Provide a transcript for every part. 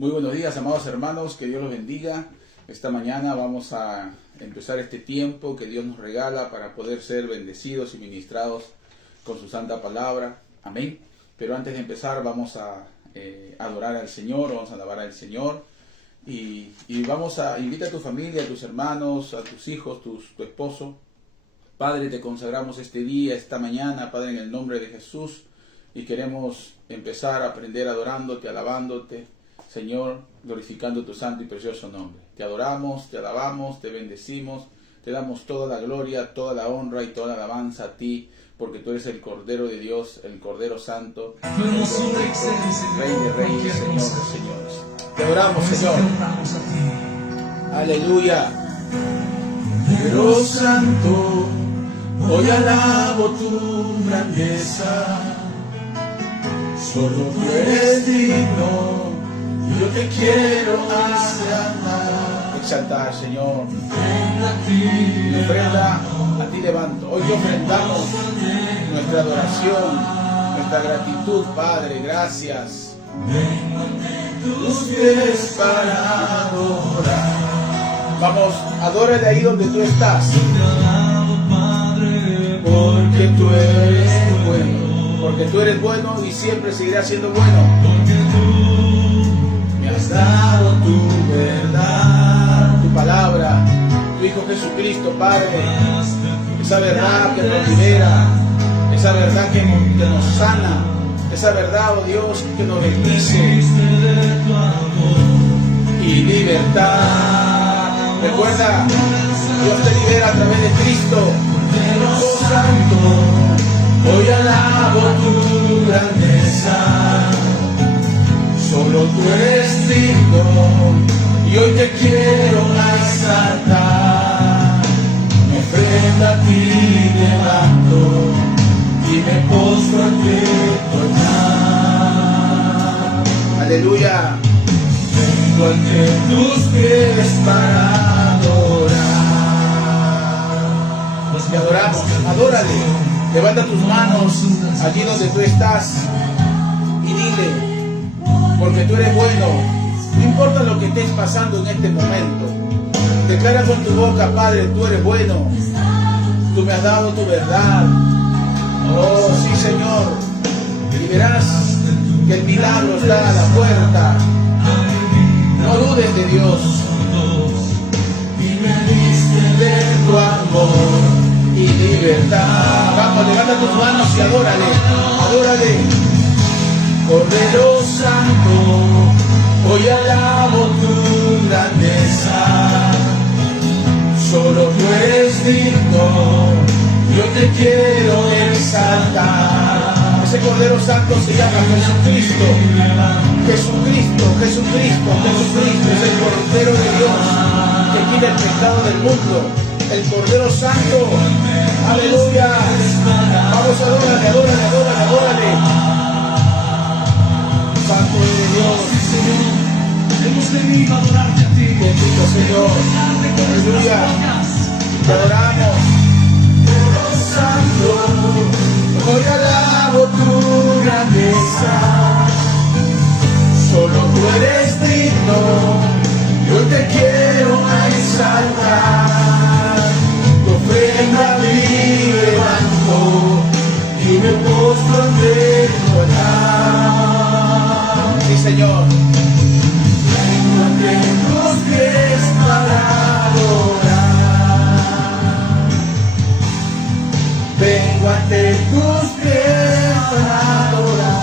Muy buenos días, amados hermanos, que Dios los bendiga. Esta mañana vamos a empezar este tiempo que Dios nos regala para poder ser bendecidos y ministrados con su santa palabra. Amén. Pero antes de empezar vamos a adorar al Señor, vamos a alabar al Señor y vamos a invitar a tu familia, a tus hermanos, a tus hijos, tu esposo. Padre, te consagramos este día, esta mañana, Padre, en el nombre de Jesús, y queremos empezar a aprender adorándote, alabándote, Señor, glorificando tu santo y precioso nombre. Te adoramos, te alabamos, te bendecimos, te damos toda la gloria, toda la honra y toda la alabanza a ti, porque tú eres el Cordero de Dios, el Cordero Santo, el Rey de Reyes, Señor de Señores. Te adoramos, Señor. Aleluya. Cordero Santo, hoy alabo tu grandeza. Solo tú eres digno, yo te quiero exaltar, Señor. Mi ofrenda a ti levanto. Hoy te ofrendamos nuestra adoración, nuestra gratitud, Padre. Gracias. Tus pies para adorar. Vamos, adórale ahí donde tú estás. Porque tú eres bueno. Porque tú eres bueno y siempre seguirás siendo bueno. Porque tú me has dado tu verdad, tu palabra, tu Hijo Jesucristo, Padre. Esa verdad que nos libera, esa verdad que nos sana, esa verdad, oh Dios, que nos bendice. Y libertad. Recuerda, Dios te libera a través de Cristo. Oh Santo, hoy alabo tu grandeza. Solo tú eres digno y hoy te quiero exaltar. Mi ofrenda a ti levanto y me postro ante tu altar. Aleluya. Vengo ante tus pies para adorar. Te adoramos, adórale. Levanta tus manos allí donde tú estás y dile, porque tú eres bueno, no importa lo que estés pasando en este momento. Declara con tu boca, Padre, tú eres bueno, tú me has dado tu verdad. Oh, sí, Señor, y verás que el milagro está a la puerta. No dudes de Dios. Y me diste de tu amor y libertad. Vamos, levanta tus manos y adórale, adórale. Cordero Santo, hoy alabo tu grandeza. Solo tú eres digno, yo te quiero exaltar. Ese Cordero Santo se llama Jesucristo. Jesucristo, Jesucristo, Jesucristo es el Cordero de Dios que quita el pecado del mundo. El Cordero Santo, aleluya. Vamos, adórale, adórale, adórale, adórale. Santo de Dios, hemos venido a adorarte a ti. Bendito Señor, aleluya. Te adoramos. Santo, hoy alabo tu grandeza. Solo tú eres digno, yo te quiero exaltar. Tu ofrenda mi levanto y me postro ante tu altar. Sí, Señor. Vengo ante tus pies para adorar. Vengo ante tus pies para adorar.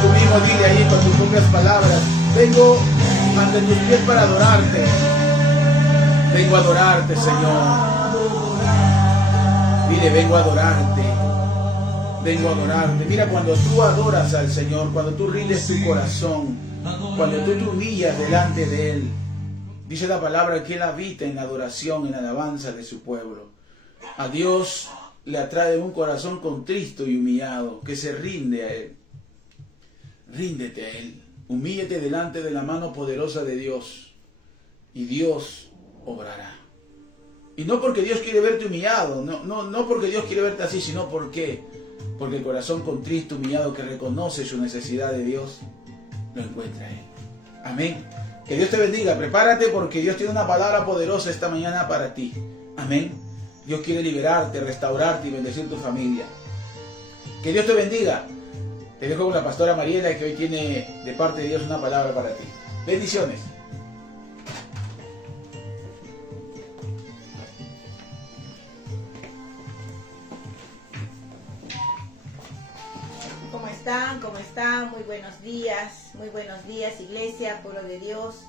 Tú mismo dile ahí con tus propias palabras. Vengo ante tus pies para adorarte. Vengo a adorarte, Señor. Dile, vengo a adorarte. Vengo a adorarte. Mira, cuando tú adoras al Señor, cuando tú rindes tu corazón, cuando tú te humillas delante de Él, dice la palabra que Él habita en la adoración, en la alabanza de su pueblo. A Dios le atrae un corazón contristo y humillado, que se rinde a Él. Ríndete a Él. Humíllate delante de la mano poderosa de Dios y Dios obrará. Y no porque Dios quiere verte humillado, no porque Dios quiere verte así, sino porque el corazón contristo, humillado, que reconoce su necesidad de Dios, lo encuentra Él. Amén. Que Dios te bendiga. Prepárate porque Dios tiene una palabra poderosa esta mañana para ti. Amén. Dios quiere liberarte, restaurarte y bendecir tu familia. Que Dios te bendiga. Te dejo con la pastora Mariela, que hoy tiene de parte de Dios una palabra para ti. Bendiciones. ¿Cómo están? ¿Cómo están? Muy buenos días, iglesia, pueblo de Dios.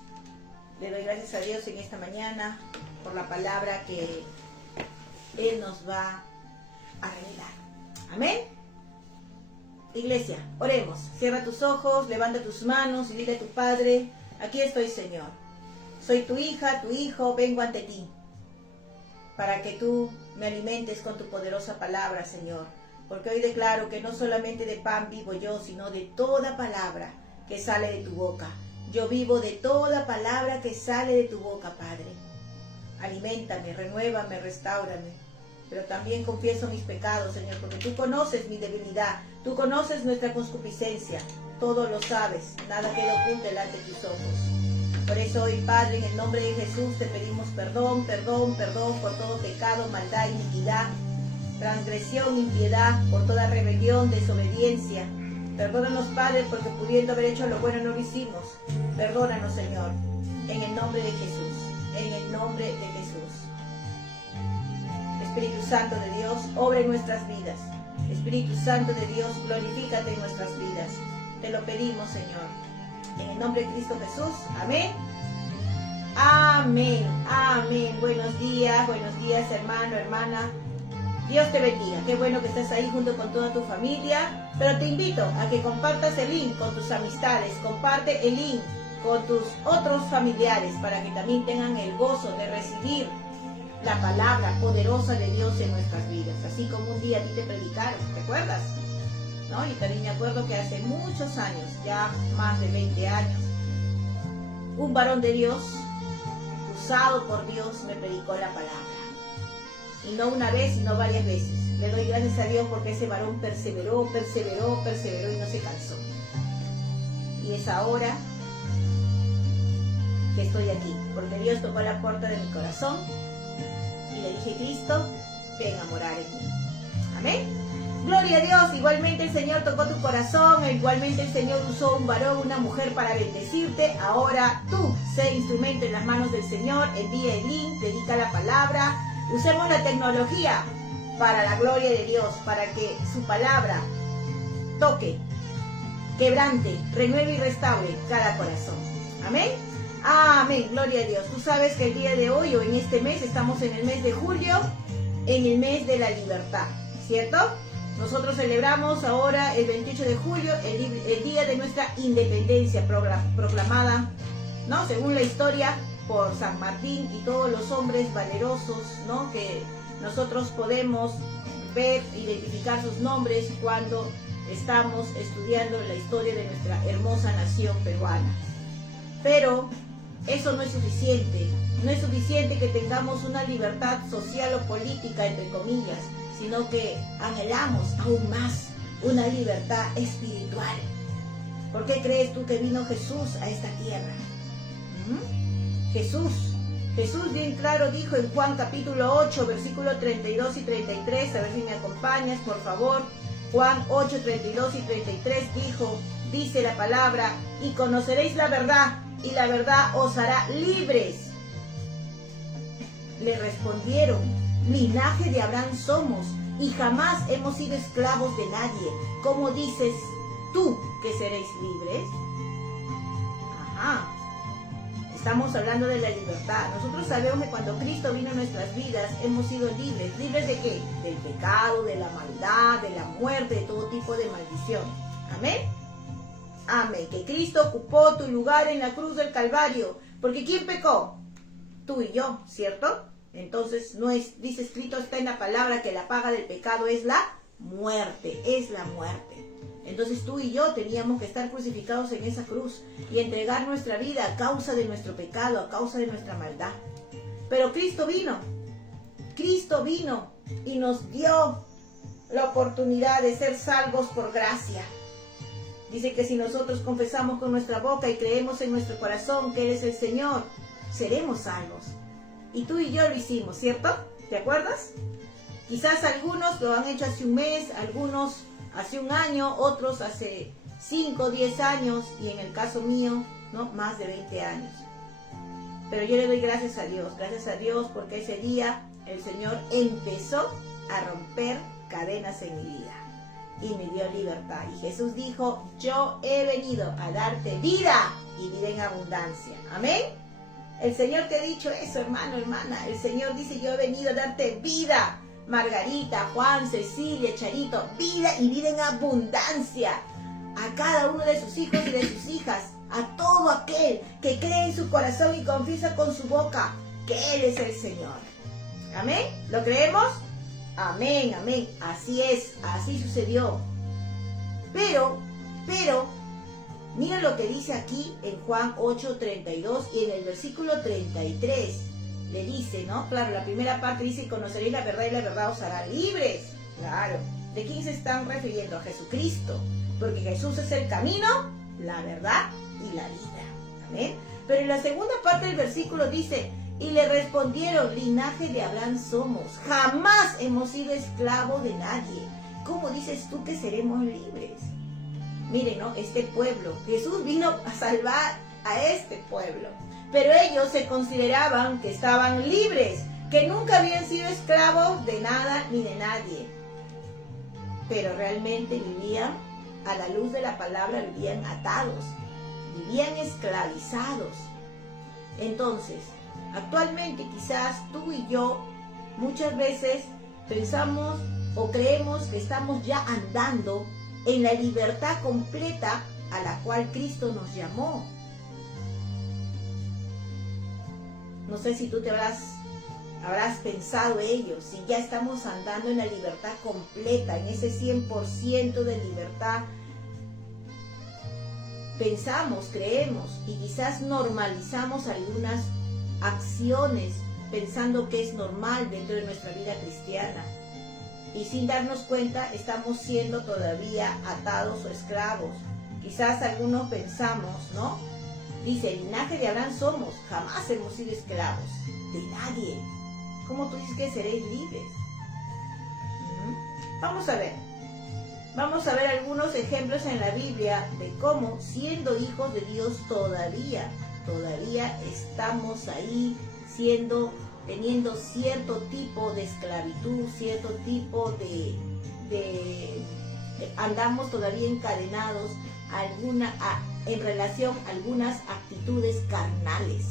Le doy gracias a Dios en esta mañana por la palabra que Él nos va a revelar. Amén. Iglesia, oremos. Cierra tus ojos, levanta tus manos y dile a tu Padre: aquí estoy, Señor. Soy tu hija, tu hijo, vengo ante ti para que tú me alimentes con tu poderosa palabra, Señor. Porque hoy declaro que no solamente de pan vivo yo, sino de toda palabra que sale de tu boca. Yo vivo de toda palabra que sale de tu boca, Padre. Aliméntame, renuévame, restáurame. Pero también confieso mis pecados, Señor, porque tú conoces mi debilidad. Tú conoces nuestra concupiscencia. Todo lo sabes. Nada queda oculto delante de tus ojos. Por eso hoy, Padre, en el nombre de Jesús, te pedimos perdón por todo pecado, maldad, iniquidad, transgresión, impiedad, por toda rebelión, desobediencia. Perdónanos, Padre, porque pudiendo haber hecho lo bueno no lo hicimos. Perdónanos, Señor, en el nombre de Jesús, en el nombre de Jesús. Espíritu Santo de Dios, obra en nuestras vidas. Espíritu Santo de Dios, glorifícate en nuestras vidas. Te lo pedimos, Señor, en el nombre de Cristo Jesús. Amén. Amén, amén. Buenos días, hermano, hermana. Dios te bendiga. Qué bueno que estás ahí junto con toda tu familia. Pero te invito a que compartas el link con tus amistades. Comparte el link con tus otros familiares para que también tengan el gozo de recibir la palabra poderosa de Dios en nuestras vidas. Así como un día a ti te predicaron, ¿te acuerdas? ¿No? Y también me acuerdo que hace muchos años, ya más de 20 años, un varón de Dios, usado por Dios, me predicó la palabra. Y no una vez, sino varias veces. Le doy gracias a Dios porque ese varón perseveró y no se cansó. Y es ahora que estoy aquí, porque Dios tocó la puerta de mi corazón y le dije: Cristo, ven a morar en mí. Amén. Gloria a Dios. Igualmente el Señor tocó tu corazón, igualmente el Señor usó un varón, una mujer para bendecirte. Ahora tú, sé instrumento en las manos del Señor. Envía el link, dedica la palabra. Usemos la tecnología para la gloria de Dios, para que su palabra toque, quebrante, renueve y restaure cada corazón. Amén. Amén. Gloria a Dios. Tú sabes que el día de hoy o en este mes, estamos en el mes de julio, en el mes de la libertad, ¿cierto? Nosotros celebramos ahora el 28 de julio el día de nuestra independencia proclamada, ¿no?, según la historia, por San Martín y todos los hombres valerosos, ¿no?, que nosotros podemos ver, identificar sus nombres cuando estamos estudiando la historia de nuestra hermosa nación peruana. Pero eso no es suficiente. No es suficiente que tengamos una libertad social o política, entre comillas, sino que anhelamos aún más una libertad espiritual. ¿Por qué crees tú que vino Jesús a esta tierra? Jesús bien claro dijo en Juan capítulo 8, versículos 32 y 33, a ver si me acompañas, por favor. Juan 8, 32 y 33 dice la palabra: y conoceréis la verdad, y la verdad os hará libres. Le respondieron: linaje de Abraham somos, y jamás hemos sido esclavos de nadie. ¿Cómo dices tú que seréis libres? Ajá. Estamos hablando de la libertad. Nosotros sabemos que cuando Cristo vino a nuestras vidas, hemos sido libres. ¿Libres de qué? Del pecado, de la maldad, de la muerte, de todo tipo de maldición. Amén. Amén. Que Cristo ocupó tu lugar en la cruz del Calvario. Porque ¿quién pecó? Tú y yo, ¿cierto? Entonces, no es, dice escrito, está en la palabra, que la paga del pecado es la muerte. Es la muerte. Entonces tú y yo teníamos que estar crucificados en esa cruz y entregar nuestra vida a causa de nuestro pecado, a causa de nuestra maldad. Pero Cristo vino y nos dio la oportunidad de ser salvos por gracia. Dice que si nosotros confesamos con nuestra boca y creemos en nuestro corazón que Él es el Señor, seremos salvos. Y tú y yo lo hicimos, ¿cierto? ¿Te acuerdas? Quizás algunos lo han hecho hace un mes, algunos hace un año, otros hace 5, 10 años y en el caso mío, ¿no? Más de 20 años. Pero yo le doy gracias a Dios porque ese día el Señor empezó a romper cadenas en mi vida y me dio libertad. Y Jesús dijo, yo he venido a darte vida y vida en abundancia. Amén. El Señor te ha dicho eso, hermano, hermana. El Señor dice, yo he venido a darte vida. Margarita, Juan, Cecilia, Charito, vida y vida en abundancia. A cada uno de sus hijos y de sus hijas. A todo aquel que cree en su corazón y confiesa con su boca que Él es el Señor. Amén. ¿Lo creemos? Amén, amén. Así es, así sucedió. Pero, mira lo que dice aquí en Juan 8:32 y en el versículo 33. Le dice, ¿no? Claro, la primera parte dice, conoceréis la verdad y la verdad os hará libres. Claro. ¿De quién se están refiriendo? A Jesucristo. Porque Jesús es el camino, la verdad y la vida. Amén. Pero en la segunda parte del versículo dice, y le respondieron, linaje de Abraham somos, jamás hemos sido esclavos de nadie. ¿Cómo dices tú que seremos libres? Miren, ¿no? Este pueblo, Jesús vino a salvar a este pueblo, pero ellos se consideraban que estaban libres, que nunca habían sido esclavos de nada ni de nadie, pero realmente vivían a la luz de la palabra, vivían atados, vivían esclavizados. Entonces, actualmente quizás tú y yo muchas veces pensamos o creemos que estamos ya andando en la libertad completa a la cual Cristo nos llamó. No sé si tú te habrás pensado ello, si ya estamos andando en la libertad completa, en ese 100% de libertad. Pensamos, creemos y quizás normalizamos algunas acciones pensando que es normal dentro de nuestra vida cristiana. Y sin darnos cuenta estamos siendo todavía atados o esclavos. Quizás algunos pensamos, ¿no? Dice, el linaje de Abraham somos, jamás hemos sido esclavos de nadie. ¿Cómo tú dices que seréis libres? Vamos a ver algunos ejemplos en la Biblia de cómo, siendo hijos de Dios, todavía estamos ahí teniendo cierto tipo de esclavitud, cierto tipo de andamos todavía encadenados en relación a algunas actitudes carnales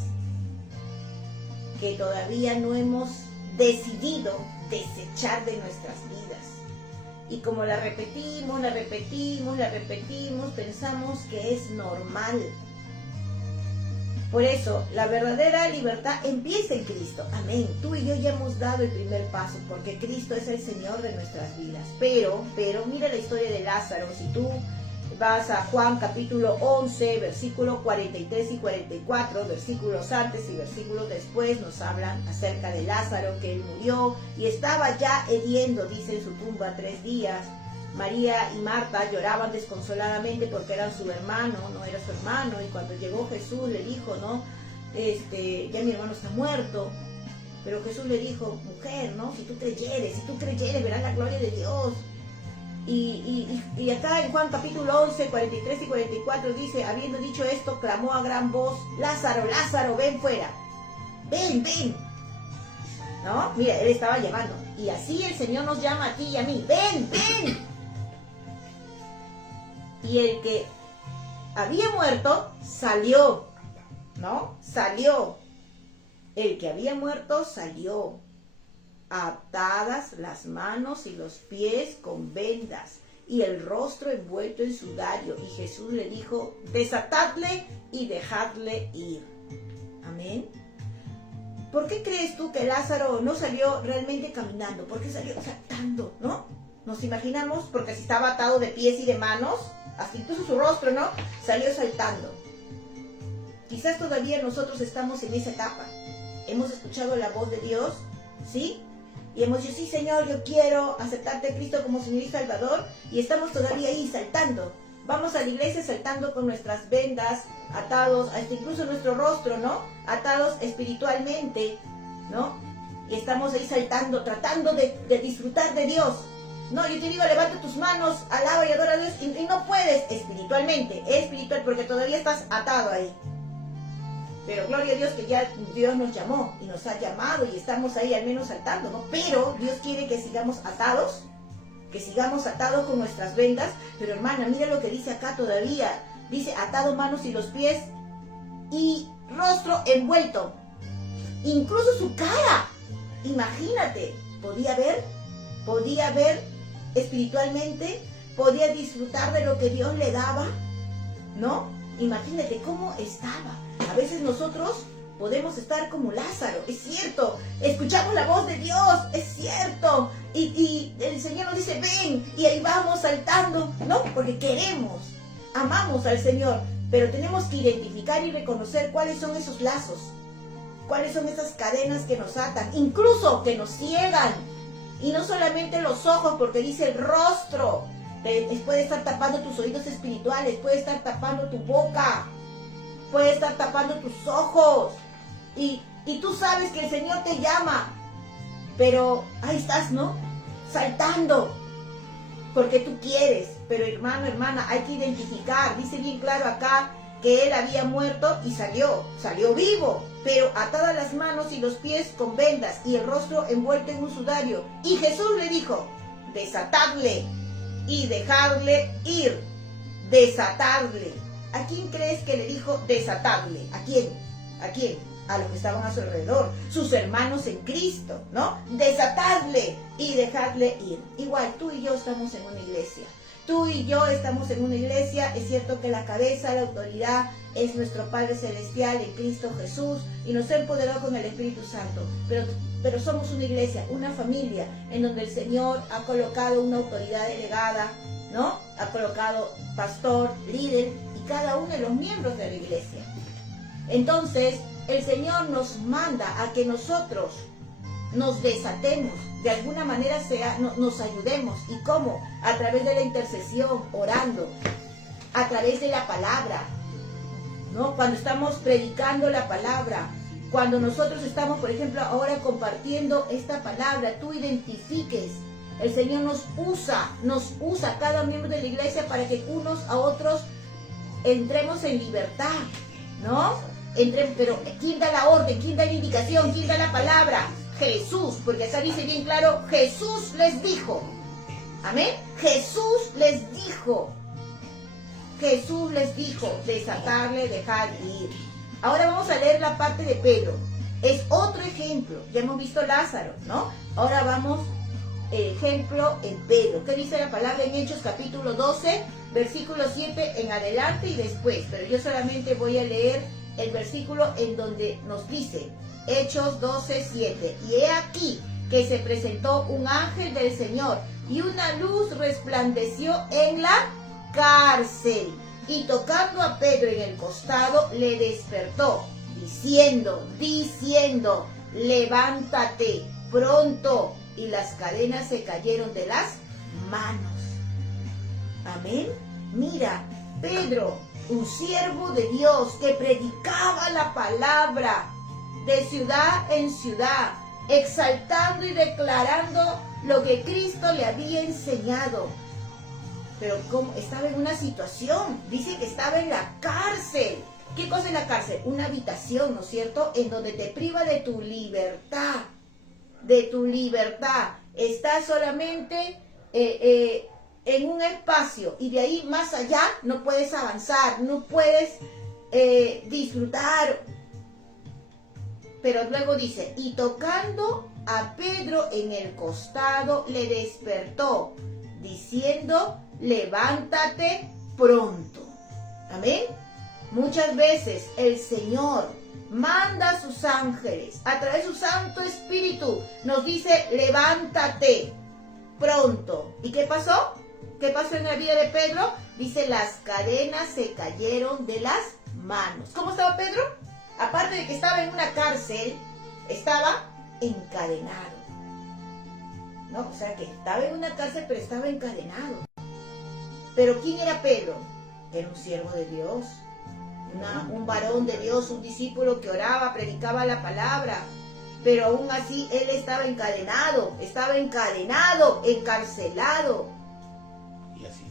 que todavía no hemos decidido desechar de nuestras vidas. Y como la repetimos, pensamos que es normal. Por eso, la verdadera libertad empieza en Cristo. Amén. Tú y yo ya hemos dado el primer paso, porque Cristo es el Señor de nuestras vidas. Pero, mira la historia de Lázaro. Si tú vas a Juan capítulo 11, versículo 43 y 44, versículos antes y versículos después, nos hablan acerca de Lázaro, que él murió y estaba ya hediendo, dice, en su tumba 3 días. María y Marta lloraban desconsoladamente porque eran su hermano, no era su hermano, y cuando llegó Jesús le dijo, ¿no? Ya mi hermano está muerto. Pero Jesús le dijo, mujer, ¿no? Si tú creyeres, verás la gloria de Dios. Y acá en Juan capítulo 11, 43 y 44 dice, habiendo dicho esto, clamó a gran voz, Lázaro, Lázaro, ven fuera, ven. ¿No? Mira, él estaba llamando. Y así el Señor nos llama a ti y a mí, ven. Y el que había muerto salió, ¿no? Salió. El que había muerto salió, atadas las manos y los pies con vendas y el rostro envuelto en sudario. Y Jesús le dijo, desatadle y dejadle ir. Amén. ¿Por qué crees tú que Lázaro no salió realmente caminando? ¿Por qué salió saltando, no? Nos imaginamos, porque si estaba atado de pies y de manos, hasta incluso su rostro, ¿no? Salió saltando. Quizás todavía nosotros estamos en esa etapa. Hemos escuchado la voz de Dios, ¿sí? Y hemos dicho, sí, Señor, yo quiero aceptarte a Cristo como Señor y Salvador. Y estamos todavía ahí saltando. vamos a la iglesia saltando con nuestras vendas, atados, hasta incluso nuestro rostro, ¿no? Atados espiritualmente, ¿no? Y estamos ahí saltando, tratando de disfrutar de Dios. No, yo te digo, levanta tus manos, alaba y adora a Dios, y no puedes espiritualmente, es espiritual porque todavía estás atado ahí. Pero gloria a Dios que ya Dios nos llamó y nos ha llamado y estamos ahí al menos saltando, ¿no? Pero Dios quiere que sigamos atados con nuestras vendas. Pero hermana, mira lo que dice acá todavía. Dice atado manos y los pies y rostro envuelto. Incluso su cara. Imagínate, podía ver espiritualmente, podía disfrutar de lo que Dios le daba, ¿no? Imagínate cómo estaba. A veces nosotros podemos estar como Lázaro, es cierto, escuchamos la voz de Dios, es cierto, y el Señor nos dice, ven, y ahí vamos saltando, ¿no? Porque queremos, amamos al Señor, pero tenemos que identificar y reconocer cuáles son esos lazos, cuáles son esas cadenas que nos atan, incluso que nos ciegan, y no solamente los ojos, porque dice el rostro, puede estar tapando tus oídos espirituales, puede estar tapando tu boca, puede estar tapando tus ojos, y tú sabes que el Señor te llama, pero ahí estás, ¿no? Saltando, porque tú quieres. Pero hermano, hermana, hay que identificar, dice bien claro acá, que él había muerto y salió vivo, pero atadas las manos y los pies con vendas y el rostro envuelto en un sudario. Y Jesús le dijo, desatadle y dejadle ir, desatadle. ¿A quién crees que le dijo desatadle? ¿A quién? ¿A quién? A los que estaban a su alrededor, sus hermanos en Cristo, ¿no? Desatadle y dejadle ir. Igual, tú y yo estamos en una iglesia. Tú y yo estamos en una iglesia. Es cierto que la cabeza, la autoridad es nuestro Padre Celestial en Cristo Jesús y nos ha empoderado con el Espíritu Santo. Pero somos una iglesia, una familia en donde el Señor ha colocado una autoridad delegada, ¿no? Ha colocado pastor, líder y cada uno de los miembros de la iglesia. Entonces, el Señor nos manda a que nosotros nos desatemos, de alguna manera nos ayudemos. ¿Y cómo? A través de la intercesión, orando, a través de la palabra, ¿no? Cuando estamos predicando la palabra, cuando nosotros estamos, por ejemplo, ahora compartiendo esta palabra, tú identifiques. El Señor nos usa cada miembro de la iglesia para que unos a otros entremos en libertad, ¿no? Pero ¿quién da la orden? ¿Quién da la indicación? ¿Quién da la palabra? Jesús, porque acá dice bien claro, Jesús les dijo. Amén. Jesús les dijo, desatarle, dejar ir. Ahora vamos a leer la parte de Pedro. Es otro ejemplo. Ya hemos visto Lázaro, ¿no? Ahora vamos, ejemplo en Pedro. ¿Qué dice la palabra en Hechos capítulo 12, versículo 7 en adelante y después? Pero yo solamente voy a leer el versículo en donde nos dice, Hechos 12, 7. Y he aquí que se presentó un ángel del Señor y una luz resplandeció en la cárcel. Y tocando a Pedro en el costado, le despertó, diciendo, levántate pronto. Y las cadenas se cayeron de las manos. Amén. Mira, Pedro, un siervo de Dios que predicaba la palabra de ciudad en ciudad, exaltando y declarando lo que Cristo le había enseñado. Pero como estaba en una situación, dice que estaba en la cárcel. ¿Qué cosa es la cárcel? Una habitación, ¿no es cierto? En donde te priva de tu libertad. Estás solamente en un espacio y de ahí más allá no puedes avanzar, no puedes disfrutar. Pero luego dice, y tocando a Pedro en el costado le despertó, diciendo, levántate pronto. Amén. Muchas veces el Señor manda a sus ángeles, a través de su Santo Espíritu, nos dice, levántate pronto. ¿Y qué pasó? ¿Qué pasó en la vida de Pedro? Dice, las cadenas se cayeron de las manos. ¿Cómo estaba Pedro? Aparte de que estaba en una cárcel, estaba encadenado, ¿no? O sea, que estaba en una cárcel, pero estaba encadenado. ¿Pero quién era Pedro? Era un siervo de Dios, un varón de Dios, un discípulo que oraba, predicaba la palabra, pero aún así él estaba encadenado, encarcelado.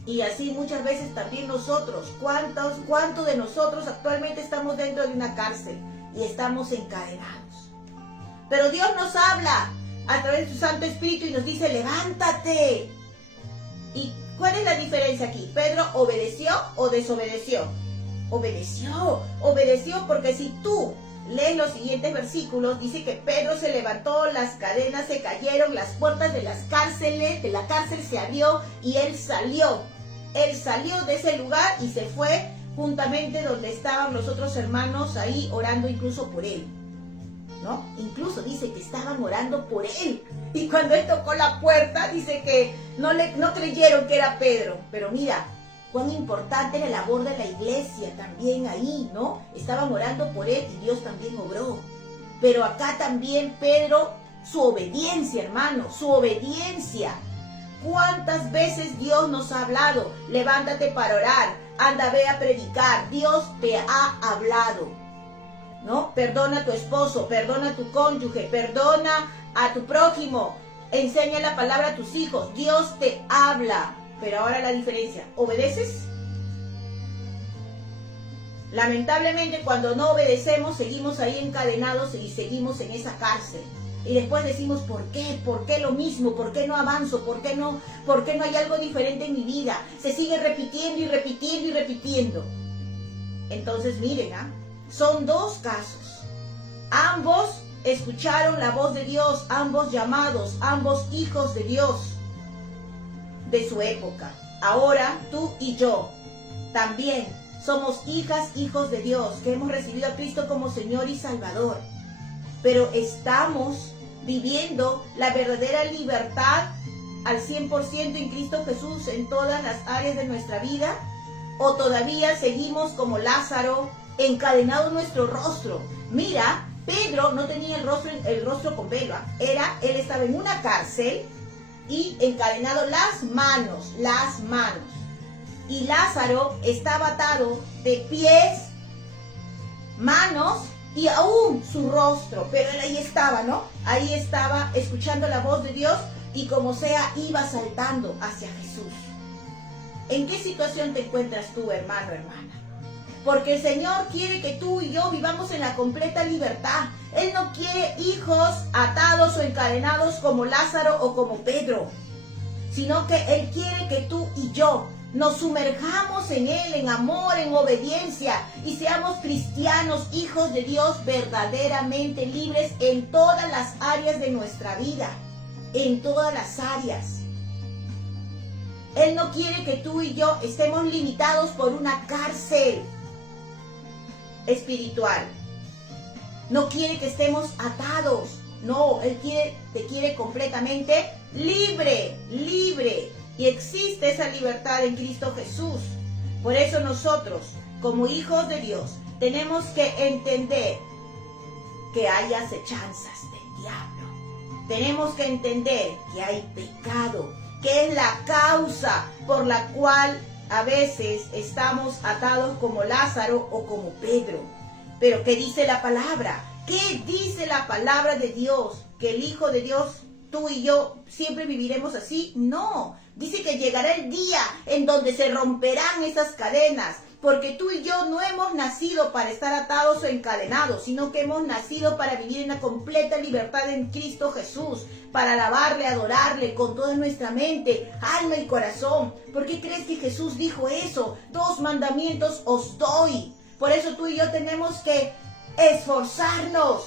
Y así muchas veces también nosotros, ¿cuántos de nosotros actualmente estamos dentro de una cárcel y estamos encadenados? Pero Dios nos habla a través de su Santo Espíritu y nos dice, levántate. ¿Y cuál es la diferencia aquí? ¿Pedro obedeció o desobedeció? Obedeció porque si tú lees los siguientes versículos, dice que Pedro se levantó, las cadenas se cayeron, las puertas de la cárcel se abrió y él salió. Él salió de ese lugar y se fue juntamente donde estaban los otros hermanos ahí orando incluso por él, ¿no? Incluso dice que estaban orando por él. Y cuando él tocó la puerta, dice que no creyeron que era Pedro. Pero mira, cuán importante la labor de la iglesia también ahí, ¿no? Estaban orando por él y Dios también obró. Pero acá también Pedro, su obediencia, hermano, su obediencia. ¿Cuántas veces Dios nos ha hablado? Levántate para orar, anda, ve a predicar. Dios te ha hablado, ¿no? Perdona a tu esposo, perdona a tu cónyuge, perdona a tu prójimo, enseña la palabra a tus hijos. Dios te habla. Pero ahora la diferencia, ¿obedeces? Lamentablemente cuando no obedecemos seguimos ahí encadenados y seguimos en esa cárcel. Y después decimos, ¿por qué? ¿Por qué lo mismo? ¿Por qué no avanzo? ¿Por qué no hay algo diferente en mi vida? Se sigue repitiendo y repitiendo y repitiendo. Entonces miren, son dos casos. Ambos escucharon la voz de Dios, ambos llamados, ambos hijos de Dios de su época. Ahora tú y yo también somos hijos de Dios, que hemos recibido a Cristo como Señor y Salvador. Pero estamos viviendo la verdadera libertad al 100% en Cristo Jesús en todas las áreas de nuestra vida, o todavía seguimos como Lázaro encadenado en nuestro rostro. Mira, Pedro no tenía el rostro con velo, él estaba en una cárcel y encadenado las manos, y Lázaro estaba atado de pies, manos y aún su rostro, pero él ahí estaba, ¿no? Ahí estaba escuchando la voz de Dios y como sea iba saltando hacia Jesús. ¿En qué situación te encuentras tú, hermano, hermana? Porque el Señor quiere que tú y yo vivamos en la completa libertad. Él no quiere hijos atados o encadenados como Lázaro o como Pedro, sino que Él quiere que tú y yo nos sumerjamos en Él, en amor, en obediencia, y seamos cristianos, hijos de Dios, verdaderamente libres en todas las áreas de nuestra vida, en todas las áreas. Él no quiere que tú y yo estemos limitados por una cárcel espiritual. No quiere que estemos atados. No, Él te quiere completamente libre. Y existe esa libertad en Cristo Jesús. Por eso nosotros, como hijos de Dios, tenemos que entender que hay acechanzas del diablo. Tenemos que entender que hay pecado, que es la causa por la cual a veces estamos atados como Lázaro o como Pedro. Pero ¿qué dice la palabra? ¿Qué dice la palabra de Dios? ¿Que el Hijo de Dios, tú y yo, siempre viviremos así? No. Dice que llegará el día en donde se romperán esas cadenas, porque tú y yo no hemos nacido para estar atados o encadenados, sino que hemos nacido para vivir en la completa libertad en Cristo Jesús, para alabarle, adorarle con toda nuestra mente, alma y corazón. ¿Por qué crees que Jesús dijo eso? 2 mandamientos os doy. Por eso tú y yo tenemos que esforzarnos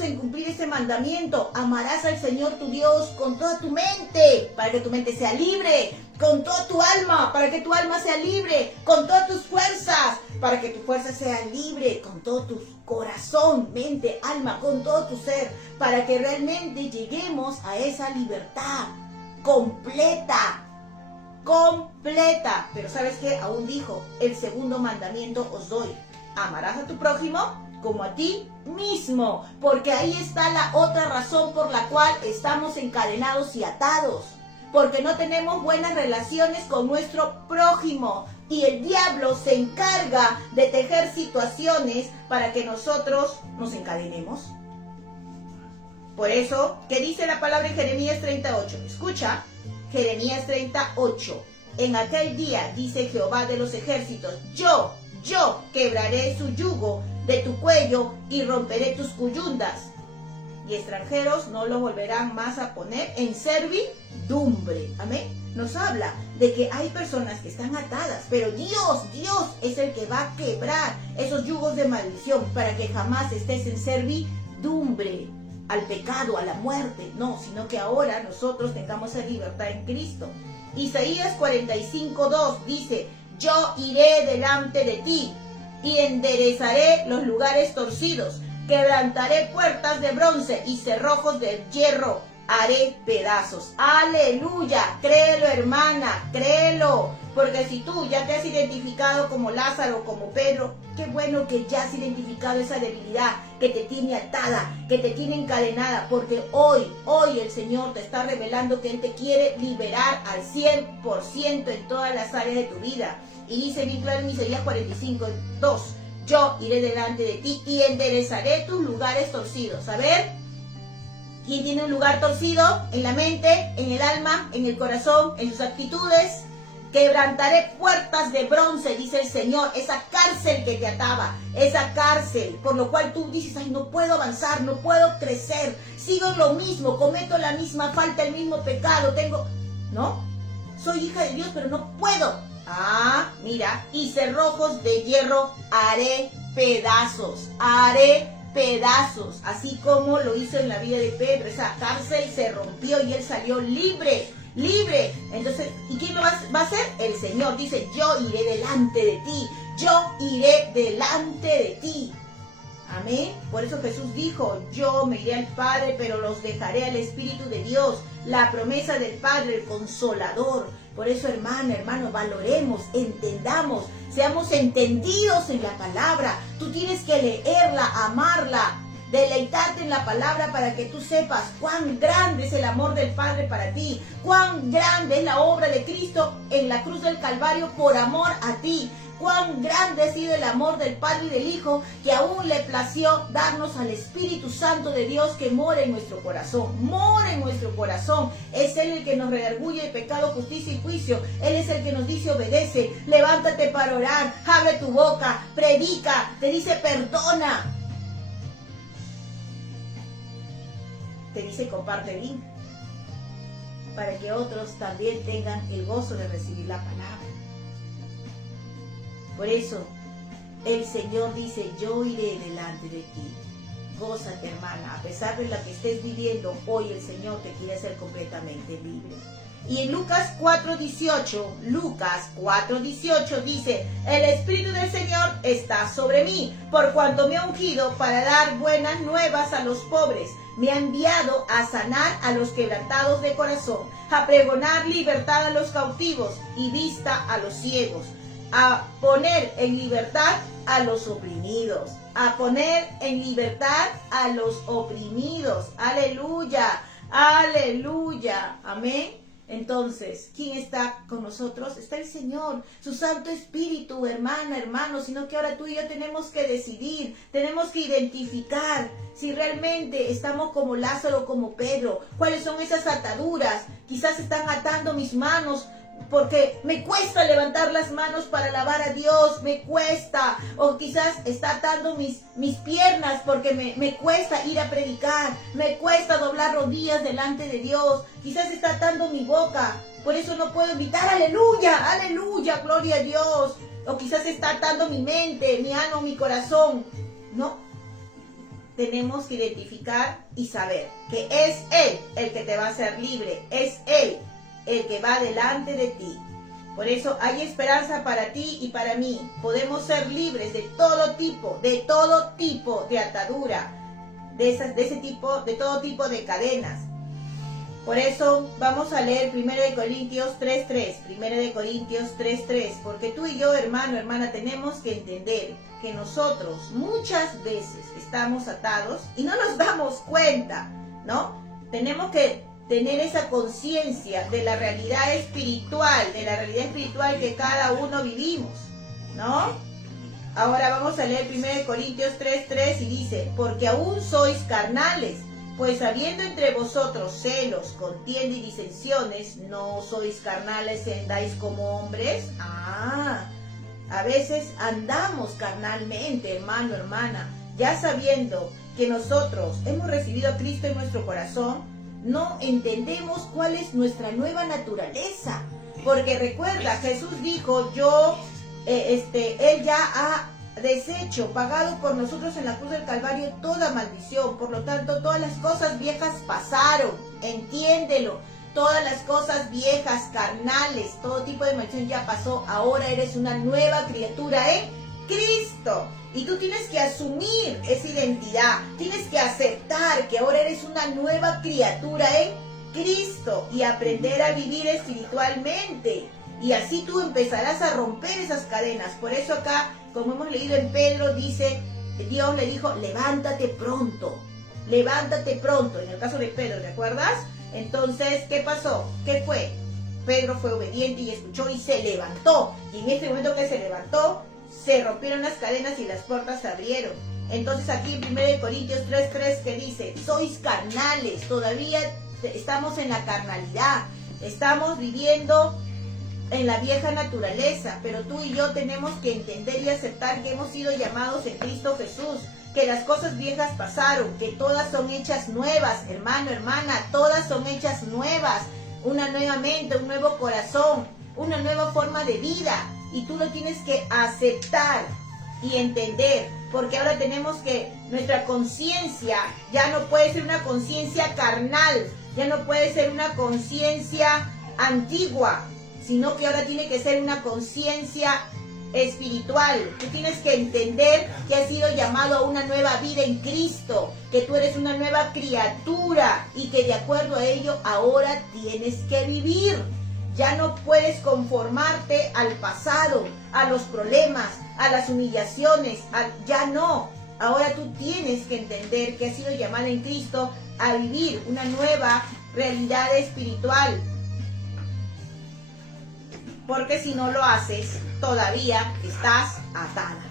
en cumplir ese mandamiento. Amarás al Señor tu Dios con toda tu mente, para que tu mente sea libre, con toda tu alma, para que tu alma sea libre, con todas tus fuerzas, para que tu fuerza sea libre, con todo tu corazón, mente, alma, con todo tu ser, para que realmente lleguemos a esa libertad completa. Pero ¿sabes qué? Aún dijo, el segundo mandamiento os doy: amarás a tu prójimo como a ti mismo, porque ahí está la otra razón por la cual estamos encadenados y atados, porque no tenemos buenas relaciones con nuestro prójimo. Y el diablo se encarga de tejer situaciones para que nosotros nos encadenemos. Por eso, ¿qué dice la palabra en Jeremías 38? Escucha, Jeremías 38. En aquel día, dice Jehová de los ejércitos, yo quebraré su yugo de tu cuello y romperé tus cuyundas. Y extranjeros no lo volverán más a poner en servidumbre. Amén. Nos habla de que hay personas que están atadas, pero Dios es el que va a quebrar esos yugos de maldición para que jamás estés en servidumbre al pecado, a la muerte. No, sino que ahora nosotros tengamos esa libertad en Cristo. Isaías 45:2 dice, yo iré delante de ti y enderezaré los lugares torcidos. Quebrantaré puertas de bronce y cerrojos de hierro haré pedazos. Aleluya, créelo, hermana, créelo. Porque si tú ya te has identificado como Lázaro, como Pedro, qué bueno que ya has identificado esa debilidad que te tiene atada, que te tiene encadenada. Porque hoy el Señor te está revelando que Él te quiere liberar al 100% en todas las áreas de tu vida. Y dice bien claro en Isaías 45:2. Yo iré delante de ti y enderezaré tus lugares torcidos. A ver, ¿quién tiene un lugar torcido? En la mente, en el alma, en el corazón, en sus actitudes. Quebrantaré puertas de bronce, dice el Señor. Esa cárcel que te ataba, esa cárcel por lo cual tú dices, ay, no puedo avanzar, no puedo crecer, sigo en lo mismo, cometo la misma falta, el mismo pecado, ¿no? Soy hija de Dios, pero no puedo. Ah, mira, y cerrojos de hierro haré pedazos, así como lo hizo en la vida de Pedro. Esa cárcel se rompió y él salió libre. Entonces, ¿y quién lo va a hacer? El Señor dice, yo iré delante de ti. Amén. Por eso Jesús dijo, yo me iré al Padre, pero los dejaré al Espíritu de Dios, la promesa del Padre, el Consolador. Por eso, hermano, valoremos, entendamos, seamos entendidos en la palabra. Tú tienes que leerla, amarla, deleitarte en la palabra para que tú sepas cuán grande es el amor del Padre para ti, cuán grande es la obra de Cristo en la cruz del Calvario por amor a ti. Cuán grande ha sido el amor del Padre y del Hijo, que aún le plació darnos al Espíritu Santo de Dios que mora en nuestro corazón. Es Él el que nos redarguye de pecado, justicia y juicio. Él es el que nos dice obedece, levántate para orar, abre tu boca, predica, te dice perdona. Te dice comparte el link para que otros también tengan el gozo de recibir la palabra. Por eso, el Señor dice, yo iré delante de ti. Gózate, hermana, a pesar de lo que estés viviendo, hoy el Señor te quiere hacer completamente libre. Y en Lucas 4:18 dice, el Espíritu del Señor está sobre mí, por cuanto me ha ungido para dar buenas nuevas a los pobres. Me ha enviado a sanar a los quebrantados de corazón, a pregonar libertad a los cautivos y vista a los ciegos, a poner en libertad a los oprimidos, aleluya, amén. Entonces, ¿quién está con nosotros? Está el Señor, su Santo Espíritu, hermano, sino que ahora tú y yo tenemos que decidir, tenemos que identificar si realmente estamos como Lázaro, como Pedro, cuáles son esas ataduras. Quizás están atando mis manos, porque me cuesta levantar las manos para alabar a Dios, me cuesta. O quizás está atando mis piernas porque me cuesta ir a predicar, me cuesta doblar rodillas delante de Dios. Quizás está atando mi boca, por eso no puedo gritar aleluya, gloria a Dios. O quizás está atando mi mente, mi alma, mi corazón. No, tenemos que identificar y saber que es Él el que te va a hacer libre, es Él el que va delante de ti. Por eso hay esperanza para ti y para mí. Podemos ser libres de todo tipo de atadura, de todo tipo de cadenas. Por eso vamos a leer 1 Corintios 3:3, porque tú y yo, hermana, tenemos que entender que nosotros muchas veces estamos atados y no nos damos cuenta, ¿no? Tenemos que tener esa conciencia de la realidad espiritual, que cada uno vivimos, ¿no? Ahora vamos a leer 1 Corintios 3:3 y dice, porque aún sois carnales, pues habiendo entre vosotros celos, contienda y disensiones, ¿no sois carnales y andáis como hombres? A veces andamos carnalmente, hermano, hermana, ya sabiendo que nosotros hemos recibido a Cristo en nuestro corazón, no entendemos cuál es nuestra nueva naturaleza. Porque recuerda, Jesús dijo, Él ya ha deshecho, pagado por nosotros en la cruz del Calvario toda maldición. Por lo tanto, todas las cosas viejas pasaron, entiéndelo. Todas las cosas viejas, carnales, todo tipo de maldición ya pasó. Ahora eres una nueva criatura en Cristo. Y tú tienes que asumir esa identidad. Tienes que aceptar que ahora eres una nueva criatura en Cristo y aprender a vivir espiritualmente. Y así tú empezarás a romper esas cadenas. Por eso acá, como hemos leído en Pedro, dice, Dios le dijo, levántate pronto. Levántate pronto. En el caso de Pedro, ¿te acuerdas? Entonces, ¿qué pasó? ¿Qué fue? Pedro fue obediente y escuchó y se levantó. Y en este momento que se levantó, se rompieron las cadenas y las puertas se abrieron. Entonces aquí en 1 Corintios 3:3 que dice, sois carnales, todavía estamos en la carnalidad, estamos viviendo en la vieja naturaleza, pero tú y yo tenemos que entender y aceptar que hemos sido llamados en Cristo Jesús, que las cosas viejas pasaron, que todas son hechas nuevas, hermano, hermana, todas son hechas nuevas, una nueva mente, un nuevo corazón, una nueva forma de vida. Y tú lo tienes que aceptar y entender, porque ahora tenemos que, nuestra conciencia ya no puede ser una conciencia carnal, ya no puede ser una conciencia antigua, sino que ahora tiene que ser una conciencia espiritual. Tú tienes que entender que has sido llamado a una nueva vida en Cristo, que tú eres una nueva criatura y que de acuerdo a ello ahora tienes que vivir. Ya no puedes conformarte al pasado, a los problemas, a las humillaciones, ya no. Ahora tú tienes que entender que has sido llamado en Cristo a vivir una nueva realidad espiritual. Porque si no lo haces, todavía estás atada.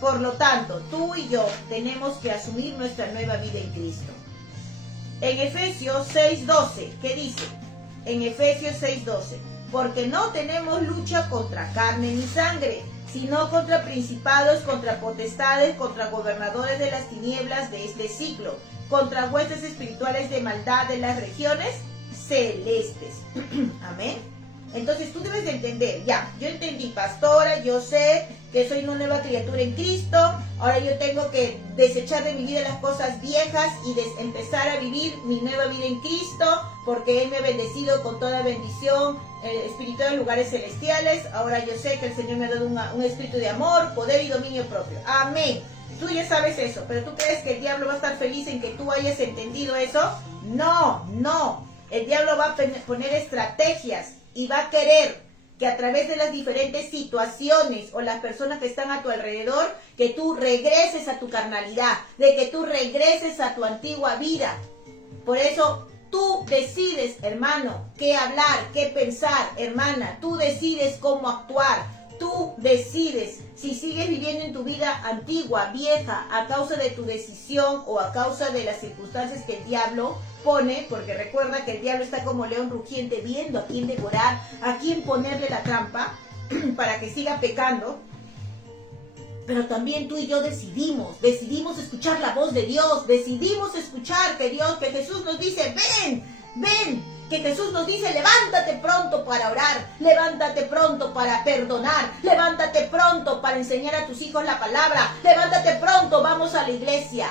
Por lo tanto, tú y yo tenemos que asumir nuestra nueva vida en Cristo. En Efesios 6:12, ¿qué dice? En Efesios 6:12, porque no tenemos lucha contra carne ni sangre, sino contra principados, contra potestades, contra gobernadores de las tinieblas de este siglo, contra huestes espirituales de maldad de las regiones celestes. Amén. Entonces tú debes de entender, ya, yo entendí, pastora, yo sé que soy una nueva criatura en Cristo, ahora yo tengo que desechar de mi vida las cosas viejas y empezar a vivir mi nueva vida en Cristo, porque Él me ha bendecido con toda bendición espiritual en lugares celestiales. Ahora yo sé que el Señor me ha dado un espíritu de amor, poder y dominio propio. Amén. Tú ya sabes eso, pero ¿tú crees que el diablo va a estar feliz en que tú hayas entendido eso? No, no. El diablo va a poner estrategias y va a querer que a través de las diferentes situaciones o las personas que están a tu alrededor, que tú regreses a tu carnalidad, de que tú regreses a tu antigua vida. Por eso tú decides, hermano, qué hablar, qué pensar, hermana. Tú decides cómo actuar. Tú decides si sigues viviendo en tu vida antigua, vieja, a causa de tu decisión o a causa de las circunstancias que el diablo pone, porque recuerda que el diablo está como león rugiente viendo a quién devorar, a quién ponerle la trampa para que siga pecando. Pero también tú y yo decidimos escuchar la voz de Dios, decidimos escuchar que Jesús nos dice, ven, que Jesús nos dice, levántate pronto para orar, levántate pronto para perdonar, levántate pronto para enseñar a tus hijos la palabra, levántate pronto, vamos a la iglesia.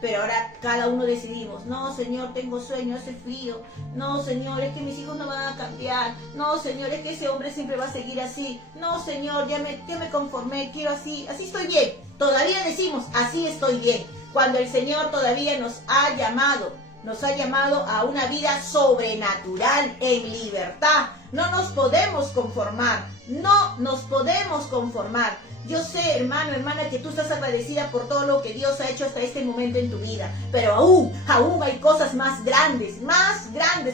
Pero ahora cada uno decidimos, no Señor, tengo sueño, hace frío, no Señor, es que mis hijos no van a cambiar, no Señor, es que ese hombre siempre va a seguir así, no Señor, ya me conformé, quiero así estoy bien. Todavía decimos, así estoy bien, cuando el Señor todavía nos ha llamado a una vida sobrenatural en libertad. No nos podemos conformar, Yo sé, hermano, hermana, que tú estás agradecida por todo lo que Dios ha hecho hasta este momento en tu vida. Pero aún hay cosas más grandes,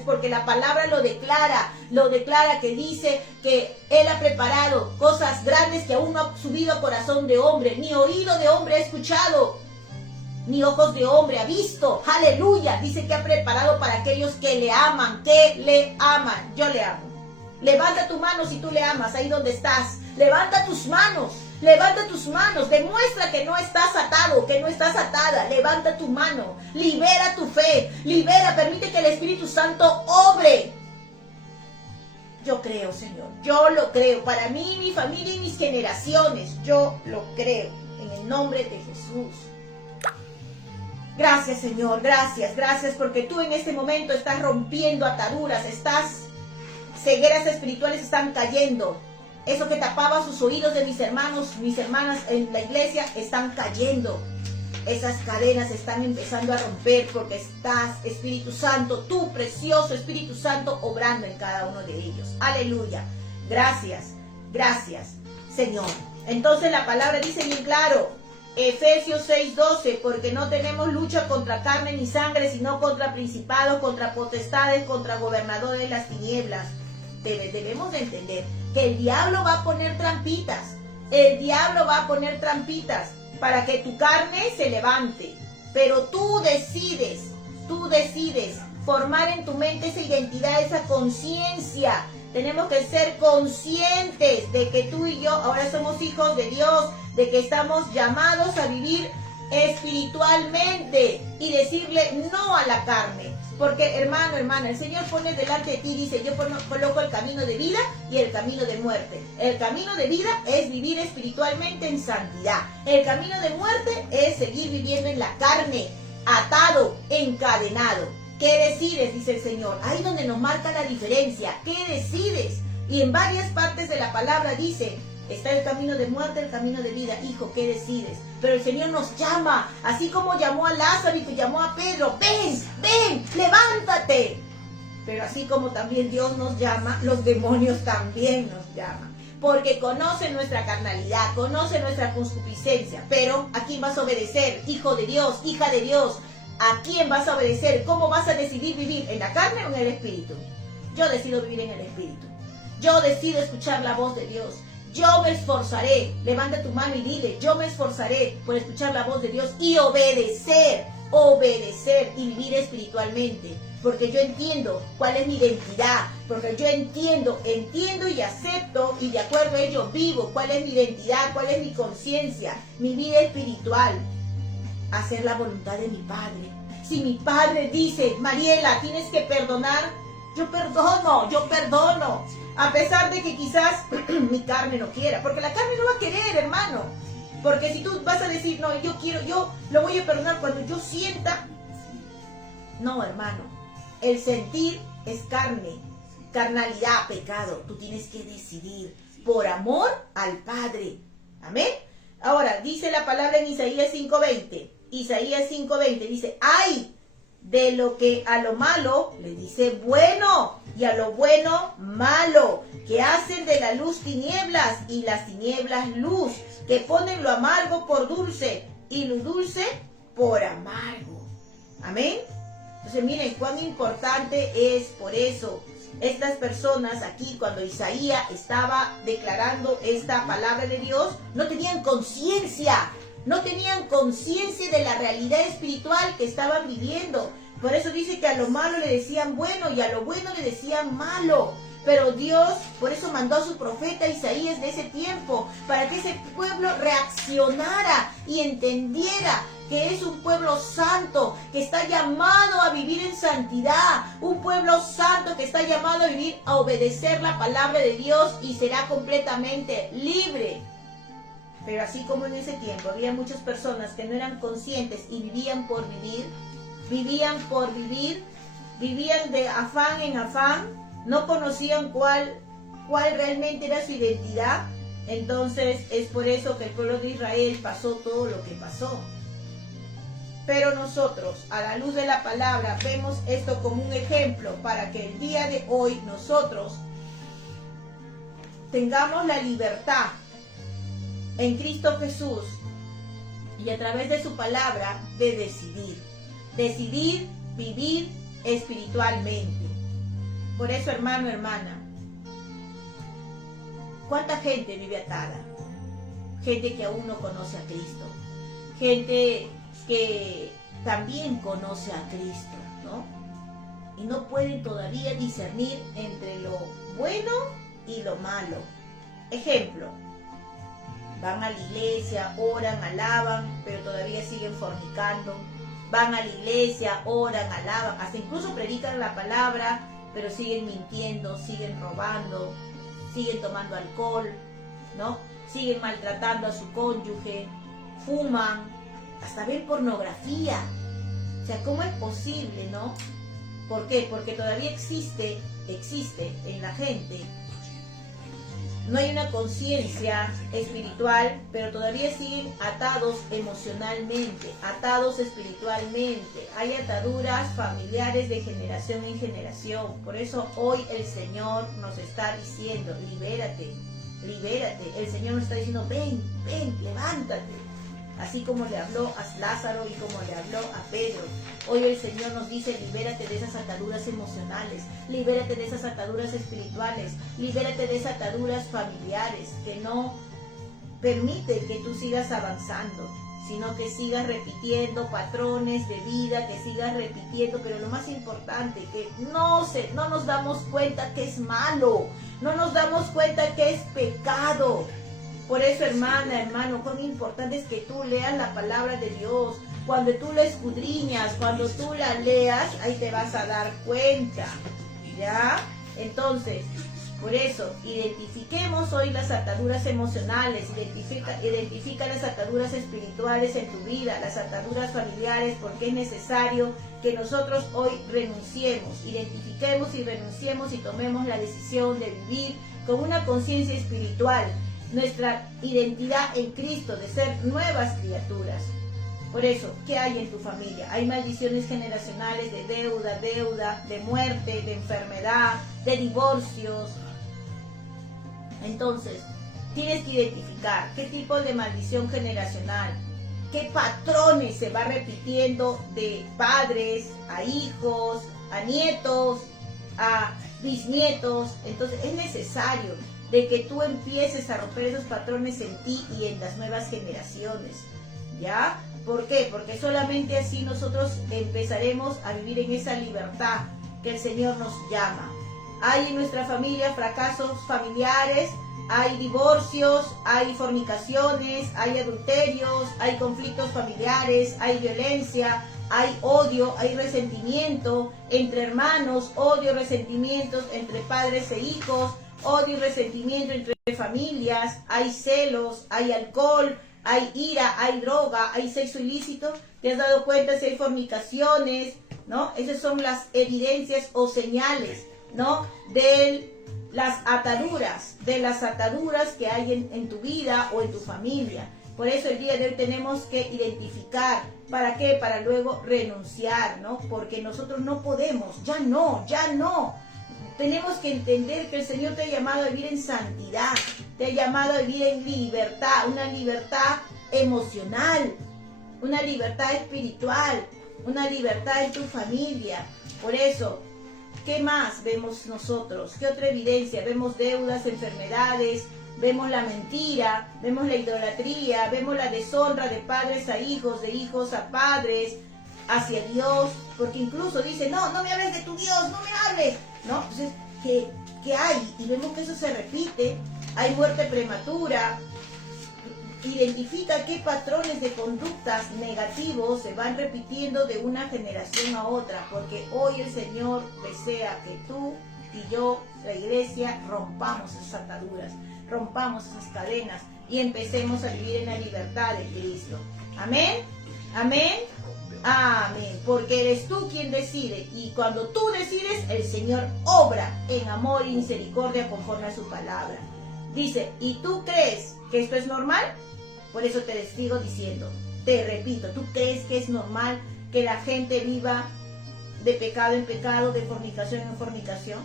porque la palabra lo declara que dice que Él ha preparado cosas grandes que aún no ha subido a corazón de hombre, ni oído de hombre ha escuchado, ni ojos de hombre ha visto. Aleluya. Dice que ha preparado para aquellos que le aman, Yo le amo. Levanta tu mano si tú le amas, ahí donde estás. Levanta tus manos, demuestra que no estás atado, que no estás atada. Levanta tu mano, libera tu fe, permite que el Espíritu Santo obre. Yo creo, Señor, yo lo creo, para mí, mi familia y mis generaciones, yo lo creo, en el nombre de Jesús. Gracias, Señor, gracias porque tú en este momento estás rompiendo ataduras, cegueras espirituales están cayendo. Eso que tapaba sus oídos de mis hermanos, mis hermanas en la iglesia, están cayendo. Esas cadenas están empezando a romper porque estás, Espíritu Santo, tu precioso Espíritu Santo, obrando en cada uno de ellos. Aleluya. Gracias, Señor. Entonces la palabra dice bien claro, Efesios 6:12, porque no tenemos lucha contra carne ni sangre, sino contra principados, contra potestades, contra gobernadores de las tinieblas. Debemos de entender que el diablo va a poner trampitas. Para que tu carne se levante. Pero tú decides formar en tu mente esa identidad, esa conciencia. Tenemos que ser conscientes de que tú y yo ahora somos hijos de Dios, de que estamos llamados a vivir espiritualmente y decirle no a la carne. Porque hermano, hermana, el Señor pone delante de ti, dice, yo coloco el camino de vida y el camino de muerte. El camino de vida es vivir espiritualmente en santidad. El camino de muerte es seguir viviendo en la carne, atado, encadenado. ¿Qué decides? Dice el Señor. Ahí donde nos marca la diferencia. ¿Qué decides? Y en varias partes de la palabra dice, está el camino de muerte, el camino de vida. Hijo, ¿qué decides? Pero el Señor nos llama, así como llamó a Lázaro y que llamó a Pedro. Ven, levántate. Pero así como también Dios nos llama, los demonios también nos llaman. Porque conocen nuestra carnalidad, conocen nuestra concupiscencia. Pero ¿a quién vas a obedecer? Hijo de Dios, hija de Dios. ¿A quién vas a obedecer? ¿Cómo vas a decidir vivir? ¿En la carne o en el Espíritu? Yo decido vivir en el Espíritu. Yo decido escuchar la voz de Dios. Yo me esforzaré, levanta tu mano y dile, yo me esforzaré por escuchar la voz de Dios y obedecer y vivir espiritualmente. Porque yo entiendo cuál es mi identidad, porque yo entiendo y acepto y de acuerdo a ello vivo cuál es mi identidad, cuál es mi conciencia, mi vida espiritual. Hacer la voluntad de mi Padre. Si mi Padre dice, Mariela, tienes que perdonar, yo perdono. A pesar de que quizás mi carne no quiera, porque la carne no va a querer, hermano. Porque si tú vas a decir, no, yo lo voy a perdonar cuando yo sienta. No, hermano. El sentir es carne, carnalidad, pecado. Tú tienes que decidir por amor al Padre. Amén. Ahora, dice la palabra en Isaías 5:20. Isaías 5:20 dice, ¡ay! De lo que a lo malo le dice bueno y a lo bueno malo, que hacen de la luz tinieblas y las tinieblas luz, que ponen lo amargo por dulce y lo dulce por amargo. Amén. Entonces miren cuán importante es por eso estas personas aquí, cuando Isaías estaba declarando esta palabra de Dios, no tenían conciencia de la realidad espiritual que estaban viviendo. Por eso dice que a lo malo le decían bueno y a lo bueno le decían malo. Pero Dios, por eso mandó a su profeta Isaías de ese tiempo, para que ese pueblo reaccionara y entendiera que es un pueblo santo, que está llamado a vivir en santidad, un pueblo santo que está llamado a vivir, a obedecer la palabra de Dios y será completamente libre. Pero así como en ese tiempo había muchas personas que no eran conscientes y vivían de afán en afán, no conocían cuál realmente era su identidad. Entonces es por eso que el pueblo de Israel pasó todo lo que pasó. Pero nosotros, a la luz de la palabra, vemos esto como un ejemplo para que el día de hoy nosotros tengamos la libertad en Cristo Jesús y a través de su palabra de decidir vivir espiritualmente. Por eso, hermano, hermana, ¿cuánta gente vive atada? Gente que aún no conoce a Cristo, gente que también conoce a Cristo, ¿no? Y no pueden todavía discernir entre lo bueno y lo malo. Ejemplo, van a la iglesia, oran, alaban, pero todavía siguen fornicando. Van a la iglesia, oran, alaban, hasta incluso predican la palabra, pero siguen mintiendo, siguen robando, siguen tomando alcohol, ¿no? Siguen maltratando a su cónyuge, fuman, hasta ven pornografía. O sea, ¿cómo es posible, no? ¿Por qué? Porque todavía existe en la gente. No hay una conciencia espiritual, pero todavía siguen atados emocionalmente, atados espiritualmente. Hay ataduras familiares de generación en generación. Por eso hoy el Señor nos está diciendo, libérate, libérate. El Señor nos está diciendo, ven, ven, levántate. Así como le habló a Lázaro y como le habló a Pedro. Hoy el Señor nos dice, libérate de esas ataduras emocionales, libérate de esas ataduras espirituales, libérate de esas ataduras familiares que no permiten que tú sigas avanzando, sino que sigas repitiendo patrones de vida, que sigas repitiendo, pero lo más importante, que no nos damos cuenta que es malo, no nos damos cuenta que es pecado. Por eso, hermana, hermano, cuán importante es que tú leas la palabra de Dios. Cuando tú la escudriñas, cuando tú la leas, ahí te vas a dar cuenta, ¿ya? Entonces, por eso, identifiquemos hoy las ataduras emocionales, identifica las ataduras espirituales en tu vida, las ataduras familiares, porque es necesario que nosotros hoy renunciemos, identifiquemos y renunciemos y tomemos la decisión de vivir con una conciencia espiritual, nuestra identidad en Cristo, de ser nuevas criaturas. Por eso, ¿qué hay en tu familia? Hay maldiciones generacionales de deuda, de muerte, de enfermedad, de divorcios. Entonces, tienes que identificar qué tipo de maldición generacional, qué patrones se va repitiendo de padres a hijos, a nietos, a bisnietos. Entonces, es necesario de que tú empieces a romper esos patrones en ti y en las nuevas generaciones, ¿ya? ¿Por qué? Porque solamente así nosotros empezaremos a vivir en esa libertad que el Señor nos llama. Hay en nuestra familia fracasos familiares, hay divorcios, hay fornicaciones, hay adulterios, hay conflictos familiares, hay violencia, hay odio, hay resentimiento entre hermanos, odio, resentimientos entre padres e hijos, odio y resentimiento entre familias, hay celos, hay alcohol, hay ira, hay droga, hay sexo ilícito. ¿Te has dado cuenta si hay fornicaciones? ¿No? Esas son las evidencias o señales, ¿no? De las ataduras que hay en tu vida o en tu familia. Por eso el día de hoy tenemos que identificar. ¿Para qué? Para luego renunciar, ¿no? Porque nosotros no podemos, ya no. Tenemos que entender que el Señor te ha llamado a vivir en santidad, te ha llamado a vivir en libertad, una libertad emocional, una libertad espiritual, una libertad en tu familia. Por eso, ¿qué más vemos nosotros? ¿Qué otra evidencia? Vemos deudas, enfermedades, vemos la mentira, vemos la idolatría, vemos la deshonra de padres a hijos, de hijos a padres, hacia Dios, porque incluso dice, no me hables de tu Dios, no me hables, ¿no? Entonces, ¿qué hay? Y vemos que eso se repite, hay muerte prematura. Identifica qué patrones de conductas negativos se van repitiendo de una generación a otra, porque hoy el Señor desea que tú y yo, la iglesia, rompamos esas ataduras, rompamos esas cadenas y empecemos a vivir en la libertad de Cristo. Amén, amén, amén, porque eres tú quien decide, y cuando tú decides, el Señor obra en amor y misericordia conforme a su palabra. Dice, ¿y tú crees que esto es normal? Por eso te sigo diciendo, te repito, ¿tú crees que es normal que la gente viva de pecado en pecado, de fornicación en fornicación?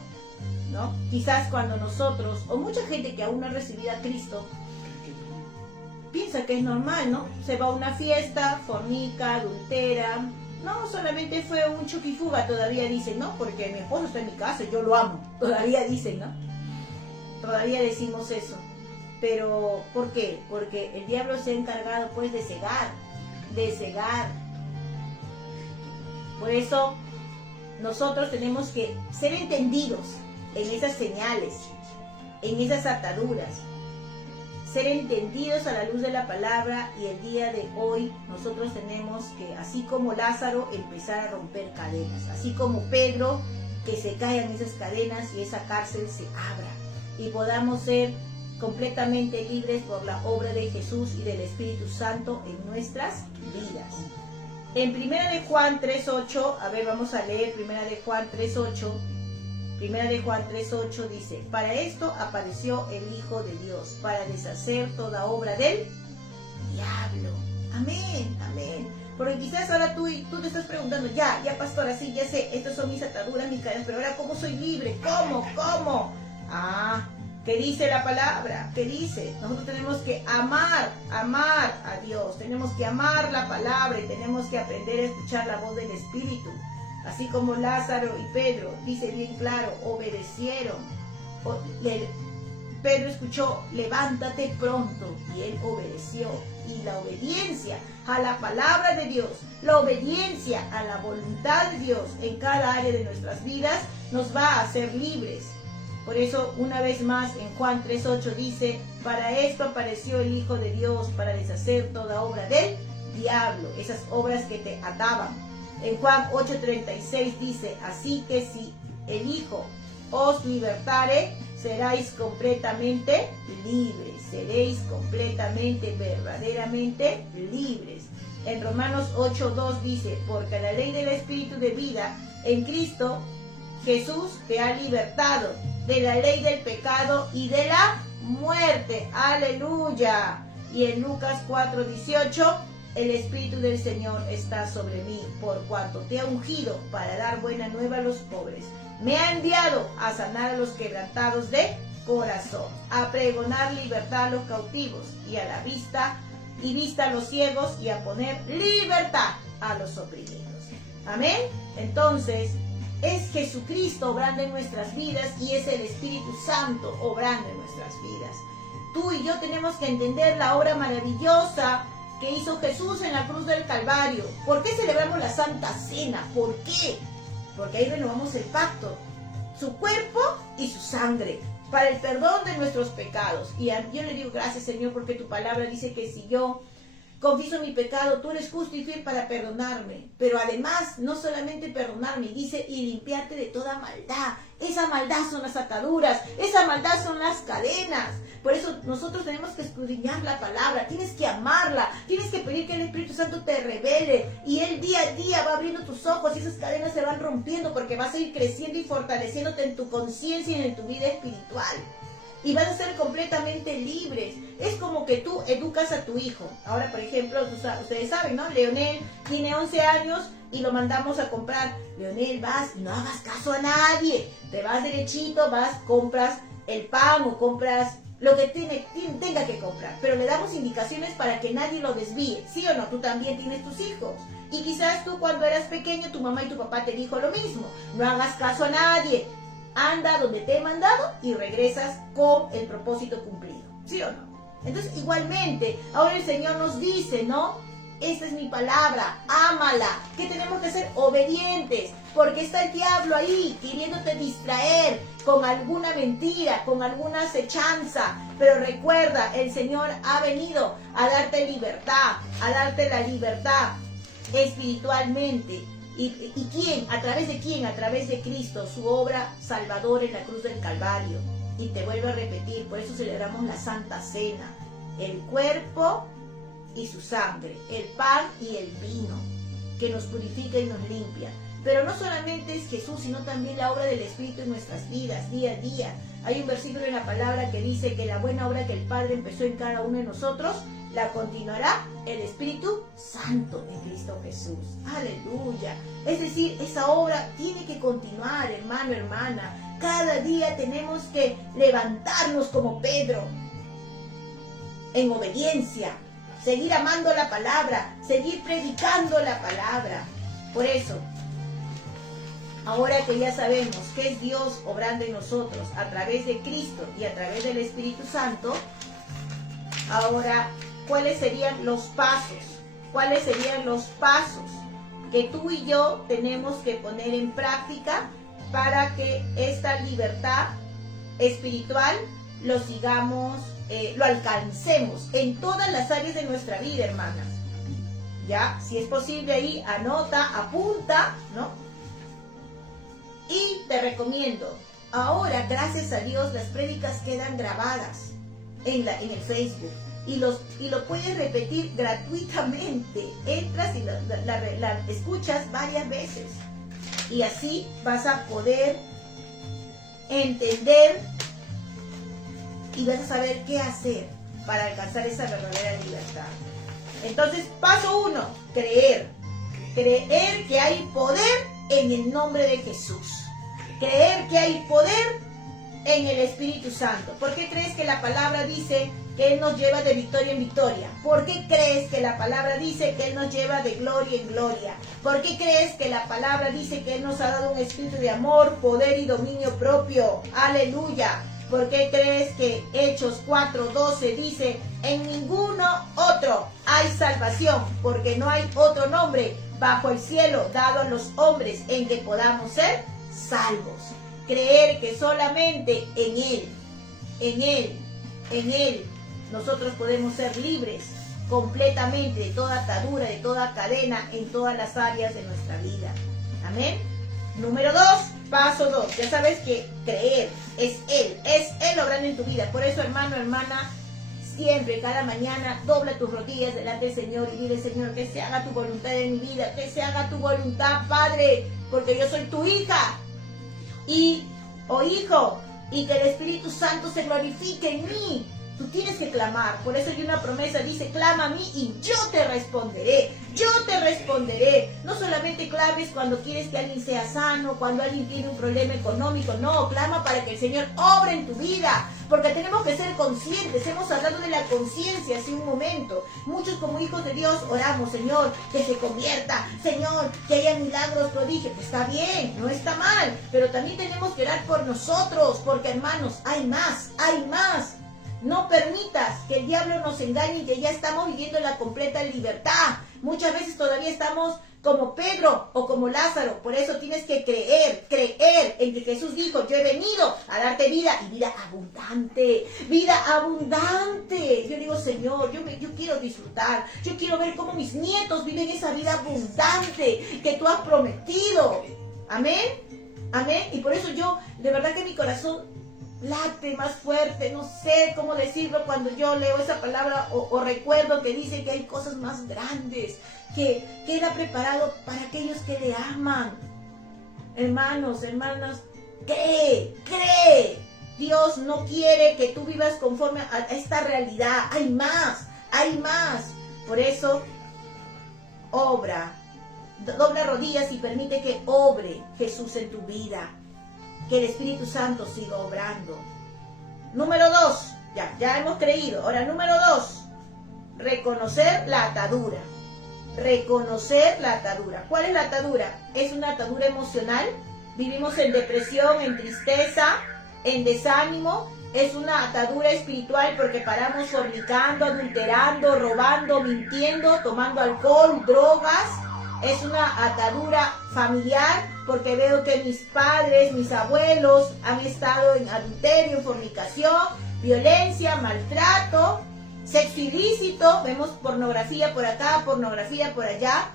¿No? Quizás cuando nosotros, o mucha gente que aún no ha recibido a Cristo, piensa que es normal, ¿no? Se va a una fiesta, fornica, adultera. No, solamente fue un chuquifuga, todavía dicen, ¿no? Porque mi esposo está en mi casa, yo lo amo. Todavía dicen, ¿no? Todavía decimos eso. Pero, ¿por qué? Porque el diablo se ha encargado, pues, de cegar. Por eso, nosotros tenemos que ser entendidos en esas señales, en esas ataduras. Ser entendidos a la luz de la palabra, y el día de hoy nosotros tenemos que, así como Lázaro, empezar a romper cadenas, así como Pedro, que se caigan esas cadenas y esa cárcel se abra y podamos ser completamente libres por la obra de Jesús y del Espíritu Santo en nuestras vidas. En 1 de Juan 3:8, a ver, vamos a leer 1 de Juan 3:8. 1 de Juan 3:8 dice: para esto apareció el Hijo de Dios, para deshacer toda obra del diablo. Amén, amén. Porque quizás ahora tú te estás preguntando, ya pastora, sí, ya sé, estas son mis ataduras, mis cadenas, pero ahora ¿cómo soy libre? ¿Cómo? ¿Qué dice la palabra? ¿Qué dice? Nosotros tenemos que amar a Dios, tenemos que amar la palabra y tenemos que aprender a escuchar la voz del Espíritu. Así como Lázaro y Pedro, dice bien claro, obedecieron. Pedro escuchó, levántate pronto, y él obedeció. Y la obediencia a la palabra de Dios, la obediencia a la voluntad de Dios en cada área de nuestras vidas nos va a hacer libres. Por eso, una vez más, en Juan 3:8 dice: para esto apareció el Hijo de Dios, para deshacer toda obra del diablo, esas obras que te ataban. En Juan 8:36 dice: así que si el Hijo os libertare, seréis completamente libres, seréis completamente, verdaderamente libres. En Romanos 8:2 dice: porque la ley del Espíritu de vida en Cristo Jesús te ha libertado de la ley del pecado y de la muerte. Aleluya. Y en Lucas 4:18: el Espíritu del Señor está sobre mí, por cuanto te ha ungido para dar buena nueva a los pobres. Me ha enviado a sanar a los quebrantados de corazón, a pregonar libertad a los cautivos y vista a los ciegos, y a poner libertad a los oprimidos. Amén. Entonces, es Jesucristo obrando en nuestras vidas y es el Espíritu Santo obrando en nuestras vidas. Tú y yo tenemos que entender la obra maravillosa que hizo Jesús en la cruz del Calvario. ¿Por qué celebramos la Santa Cena? ¿Por qué? Porque ahí renovamos el pacto, su cuerpo y su sangre, para el perdón de nuestros pecados. Y yo le digo gracias, Señor, porque tu palabra dice que si yo confieso mi pecado, tú eres justo y fiel para perdonarme. Pero además, no solamente perdonarme, dice, y limpiarte de toda maldad. Esa maldad son las ataduras, esa maldad son las cadenas. Por eso nosotros tenemos que escudriñar la palabra, tienes que amarla, tienes que pedir que el Espíritu Santo te revele. Y Él día a día va abriendo tus ojos y esas cadenas se van rompiendo, porque vas a ir creciendo y fortaleciéndote en tu conciencia y en tu vida espiritual. Y van a ser completamente libres. Es como que tú educas a tu hijo. Ahora, por ejemplo, ustedes saben, ¿no? Leonel tiene 11 años y lo mandamos a comprar. Leonel, vas, no hagas caso a nadie. Te vas derechito, compras el pan o compras lo que tenga que comprar. Pero le damos indicaciones para que nadie lo desvíe. ¿Sí o no? Tú también tienes tus hijos. Y quizás tú cuando eras pequeño, tu mamá y tu papá te dijo lo mismo. No hagas caso a nadie. Anda donde te he mandado y regresas con el propósito cumplido. ¿Sí o no? Entonces, igualmente, ahora el Señor nos dice, ¿no? Esta es mi palabra, ámala. ¿Qué tenemos que hacer? Obedientes. Porque está el diablo ahí, queriéndote distraer con alguna mentira, con alguna acechanza. Pero recuerda, el Señor ha venido a darte libertad, a darte la libertad espiritualmente. ¿Y quién? ¿A través de quién? A través de Cristo, su obra salvadora en la cruz del Calvario. Y te vuelvo a repetir, por eso celebramos la Santa Cena. El cuerpo y su sangre, el pan y el vino, que nos purifica y nos limpia. Pero no solamente es Jesús, sino también la obra del Espíritu en nuestras vidas, día a día. Hay un versículo en la palabra que dice que la buena obra que el Padre empezó en cada uno de nosotros, la continuará el Espíritu Santo en Cristo Jesús. Aleluya. Es decir, esa obra tiene que continuar, hermano, hermana. Cada día tenemos que levantarnos como Pedro. en obediencia, seguir amando la palabra, seguir predicando la palabra. Por eso, ahora que ya sabemos que es Dios obrando en nosotros a través de Cristo y a través del Espíritu Santo, ahora, ¿cuáles serían los pasos? ¿Cuáles serían los pasos que tú y yo tenemos que poner en práctica para que esta libertad espiritual lo sigamos, lo alcancemos en todas las áreas de nuestra vida, hermanas? Ya, si es posible ahí, anota, apunta, ¿no? Y te recomiendo, ahora, gracias a Dios, las prédicas quedan grabadas en el Facebook y lo puedes repetir gratuitamente. Entras y la escuchas varias veces y así vas a poder entender y vas a saber qué hacer para alcanzar esa verdadera libertad. Entonces, paso 1, creer. Creer que hay poder en el nombre de Jesús. Creer que hay poder en el Espíritu Santo. ¿Por qué crees que la palabra dice que Él nos lleva de victoria en victoria? ¿Por qué crees que la palabra dice que Él nos lleva de gloria en gloria? ¿Por qué crees que la palabra dice que Él nos ha dado un espíritu de amor, poder y dominio propio? ¡Aleluya! ¿Por qué crees que Hechos 4:12 dice, en ninguno otro hay salvación, porque no hay otro nombre bajo el cielo dado a los hombres en que podamos ser salvos? Creer que solamente en Él, nosotros podemos ser libres completamente de toda atadura, de toda cadena, en todas las áreas de nuestra vida. Amén. Número 2, paso 2. Ya sabes que creer es Él obrando en tu vida. Por eso, hermano, hermana, siempre, cada mañana, dobla tus rodillas delante del Señor y dile, Señor, que se haga tu voluntad en mi vida, que se haga tu voluntad, Padre, porque yo soy tu hija o hijo, y que el Espíritu Santo se glorifique en mí. Tú tienes que clamar. Por eso hay una promesa, dice, clama a mí y yo te responderé. Yo te responderé. No solamente clames cuando quieres que alguien sea sano, cuando alguien tiene un problema económico. No, clama para que el Señor obre en tu vida. Porque tenemos que ser conscientes. Hemos hablado de la conciencia hace un momento. Muchos como hijos de Dios oramos, Señor, que se convierta. Señor, que haya milagros, prodigios. Está bien, no está mal. Pero también tenemos que orar por nosotros. Porque, hermanos, hay más, hay más. No permitas que el diablo nos engañe y que ya estamos viviendo la completa libertad. Muchas veces todavía estamos como Pedro o como Lázaro. Por eso tienes que creer en que Jesús dijo, yo he venido a darte vida y vida abundante. Vida abundante. Yo digo, Señor, yo quiero disfrutar. Yo quiero ver cómo mis nietos viven esa vida abundante que tú has prometido. Amén. Amén. Y por eso yo, de verdad que mi corazón late más fuerte, no sé cómo decirlo cuando yo leo esa palabra o recuerdo que dice que hay cosas más grandes que Él ha preparado para aquellos que le aman. Hermanos, hermanas, cree. Dios no quiere que tú vivas conforme a esta realidad. Hay más. Por eso, obra, dobla rodillas y permite que obre Jesús en tu vida. Que el Espíritu Santo siga obrando. Número 2, ya hemos creído. Ahora, número 2, reconocer la atadura. Reconocer la atadura. ¿Cuál es la atadura? Es una atadura emocional. Vivimos en depresión, en tristeza, en desánimo. Es una atadura espiritual porque paramos fornicando, adulterando, robando, mintiendo, tomando alcohol, drogas. Es una atadura familiar porque veo que mis padres, mis abuelos han estado en adulterio, en fornicación, violencia, maltrato, sexo ilícito, vemos pornografía por acá, pornografía por allá.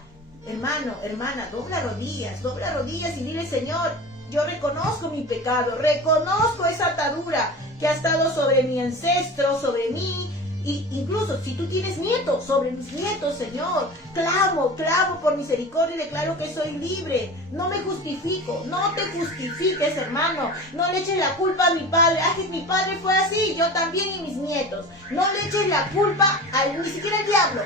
Hermano, hermana, dobla rodillas y dile, Señor, yo reconozco mi pecado, reconozco esa atadura que ha estado sobre mi ancestro, sobre mí. Y incluso si tú tienes nietos, sobre mis nietos, Señor, clamo por misericordia y declaro que soy libre. No me justifico, no te justifiques, hermano. No le eches la culpa a mi padre. Que mi padre fue así, yo también y mis nietos. No le eches la culpa ni siquiera al diablo.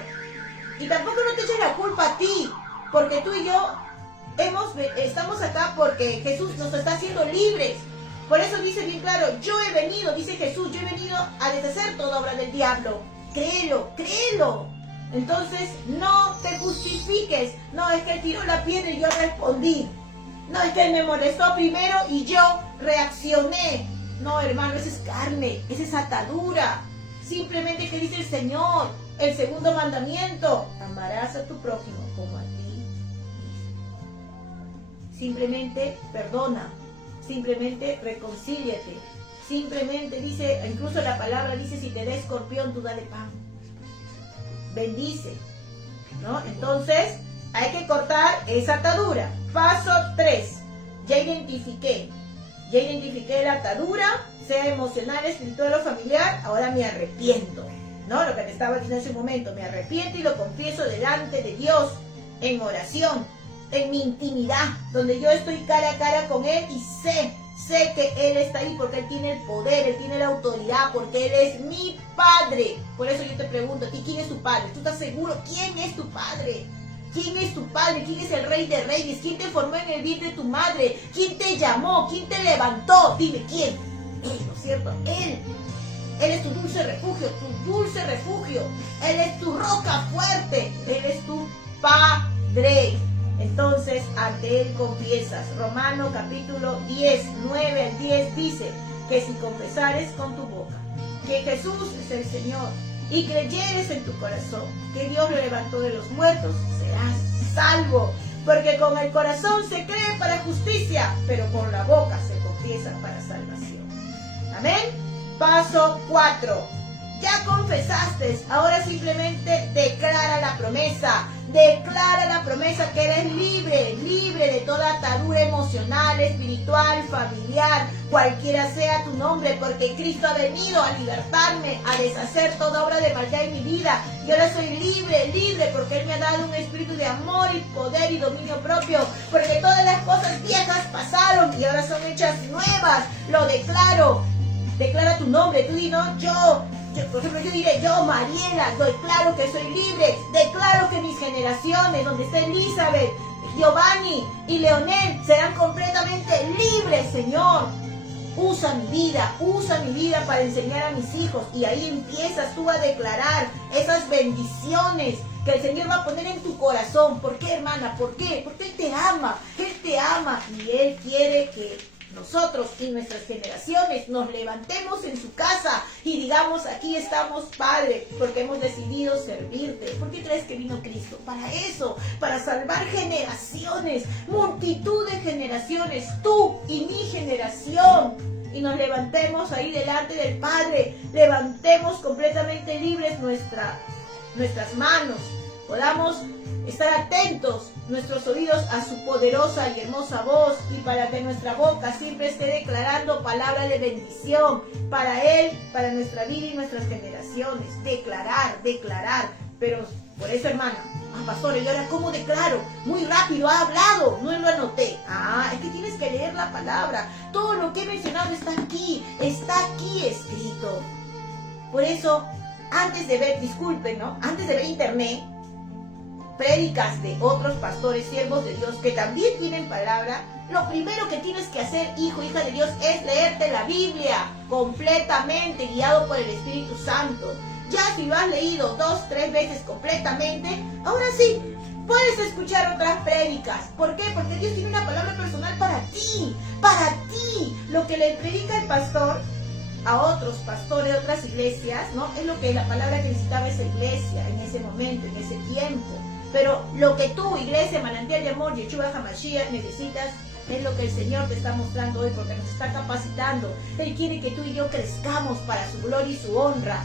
Y tampoco no te eches la culpa a ti, porque tú y yo estamos acá porque Jesús nos está haciendo libres. Por eso dice bien claro, yo he venido, dice Jesús, yo he venido a deshacer toda obra del diablo. créelo, créelo. Entonces, no te justifiques. No, es que él tiró la piedra y yo respondí. No, es que él me molestó primero y yo reaccioné. No, hermano, esa es carne, esa es atadura. Simplemente que dice el Señor, el segundo mandamiento: amarás a tu prójimo como a ti mismo. Simplemente perdona, simplemente reconcíliate, simplemente dice, incluso la palabra dice, si te da escorpión, tú dale pan. Bendice, ¿no? Entonces, hay que cortar esa atadura. Paso 3. Ya identifiqué la atadura, sea emocional, espiritual o familiar. Ahora me arrepiento, ¿no? Lo que te estaba diciendo hace un momento, me arrepiento y lo confieso delante de Dios, en oración, en mi intimidad, donde yo estoy cara a cara con Él y sé que Él está ahí porque Él tiene el poder, Él tiene la autoridad, porque Él es mi Padre. Por eso yo te pregunto a ti, ¿quién es tu Padre? ¿Tú estás seguro? ¿Quién es tu Padre? ¿Quién es tu Padre? ¿Quién es el Rey de Reyes? ¿Quién te formó en el vientre de tu madre? ¿Quién te llamó? ¿Quién te levantó? Dime, ¿quién? Él, ¿no es cierto? Él. Él es tu dulce refugio, Él es tu roca fuerte, Él es tu Padre. Entonces, ante Él confiesas. Romanos capítulo 10, 9 al 10 dice que si confesares con tu boca que Jesús es el Señor y creyeres en tu corazón que Dios lo levantó de los muertos, serás salvo. Porque con el corazón se cree para justicia, pero con la boca se confiesa para salvación. Amén. Paso 4. Ya confesaste, ahora simplemente declara la promesa. Declara la promesa que eres libre de toda atadura emocional, espiritual, familiar, cualquiera sea tu nombre, porque Cristo ha venido a libertarme, a deshacer toda obra de maldad en mi vida. Y ahora soy libre, porque Él me ha dado un espíritu de amor y poder y dominio propio, porque todas las cosas viejas pasaron y ahora son hechas nuevas. Lo declaro. Declara tu nombre, tú di, no, yo, por ejemplo, yo diré, yo, Mariela, declaro que soy libre, declaro que mis generaciones, donde está Elizabeth, Giovanni y Leonel, serán completamente libres, Señor. Usa mi vida para enseñar a mis hijos, y ahí empiezas tú a declarar esas bendiciones que el Señor va a poner en tu corazón. ¿Por qué, hermana? ¿Por qué? Porque Él te ama y Él quiere que nosotros y nuestras generaciones nos levantemos en su casa y digamos, aquí estamos, Padre, porque hemos decidido servirte. ¿Por qué crees que vino Cristo? Para eso, para salvar generaciones, multitud de generaciones, tú y mi generación. Y nos levantemos ahí delante del Padre, levantemos completamente libres nuestras manos, podamos estar atentos nuestros oídos a su poderosa y hermosa voz, y para que nuestra boca siempre esté declarando palabras de bendición para Él, para nuestra vida y nuestras generaciones. Declarar. Pero por eso, hermana, pastor, ¿y ahora cómo declaro? Muy rápido ha hablado, no lo anoté. Es que tienes que leer la palabra. Todo lo que he mencionado está aquí escrito. Por eso, antes de ver internet, prédicas de otros pastores, siervos de Dios que también tienen palabra, lo primero que tienes que hacer, hijo, hija de Dios, es leerte la Biblia completamente, guiado por el Espíritu Santo. Ya si lo has leído 2, 3 veces completamente, ahora sí, puedes escuchar otras prédicas. ¿Por qué? Porque Dios tiene una palabra personal para ti. Lo que le predica el pastor a otros pastores de otras iglesias, ¿no? Es lo que la palabra que necesitaba esa iglesia en ese momento, en ese tiempo. Pero lo que tú, iglesia, manantial de amor, Yeshua HaMashiach, necesitas, es lo que el Señor te está mostrando hoy, porque nos está capacitando. Él quiere que tú y yo crezcamos para su gloria y su honra,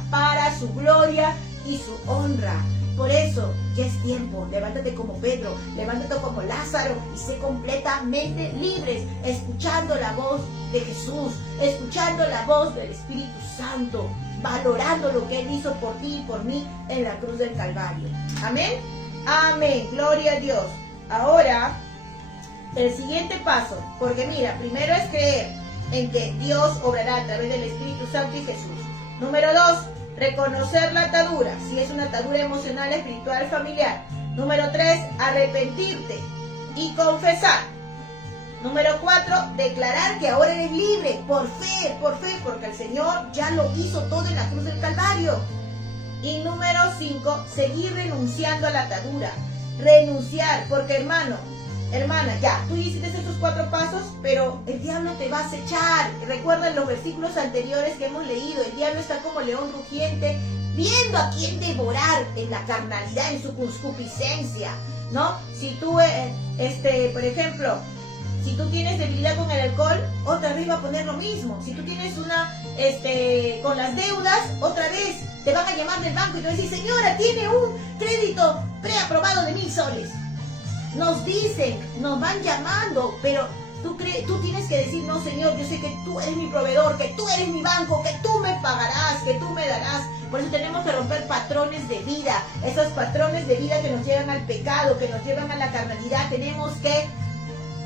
Por eso, ya es tiempo. Levántate como Pedro, levántate como Lázaro y sé completamente libres, escuchando la voz de Jesús, escuchando la voz del Espíritu Santo, valorando lo que Él hizo por ti y por mí en la cruz del Calvario. Amén. Amén, gloria a Dios. Ahora, el siguiente paso, porque mira, primero es creer en que Dios obrará a través del Espíritu Santo y Jesús. Número 2, reconocer la atadura, si es una atadura emocional, espiritual, familiar. Número 3, arrepentirte y confesar. Número 4, declarar que ahora eres libre, por fe, porque el Señor ya lo hizo todo en la cruz del Calvario. Y número 5, seguir renunciando a la atadura. Renunciar, porque hermano, hermana, ya, tú hiciste estos 4 pasos, pero el diablo te va a acechar. Recuerden los versículos anteriores que hemos leído. El diablo está como león rugiente, viendo a quién devorar en la carnalidad, en su concupiscencia, ¿no? Si tú, por ejemplo, si tú tienes debilidad con el alcohol, otra vez va a poner lo mismo. Si tú tienes con las deudas, otra vez te van a llamar del banco y te van a decir, señora, tiene un crédito preaprobado de 1,000 soles. Nos dicen, nos van llamando, pero tú tienes que decir, no, Señor, yo sé que tú eres mi proveedor, que tú eres mi banco, que tú me pagarás, que tú me darás. Por eso tenemos que romper patrones de vida, esos patrones de vida que nos llevan al pecado, que nos llevan a la carnalidad. Tenemos que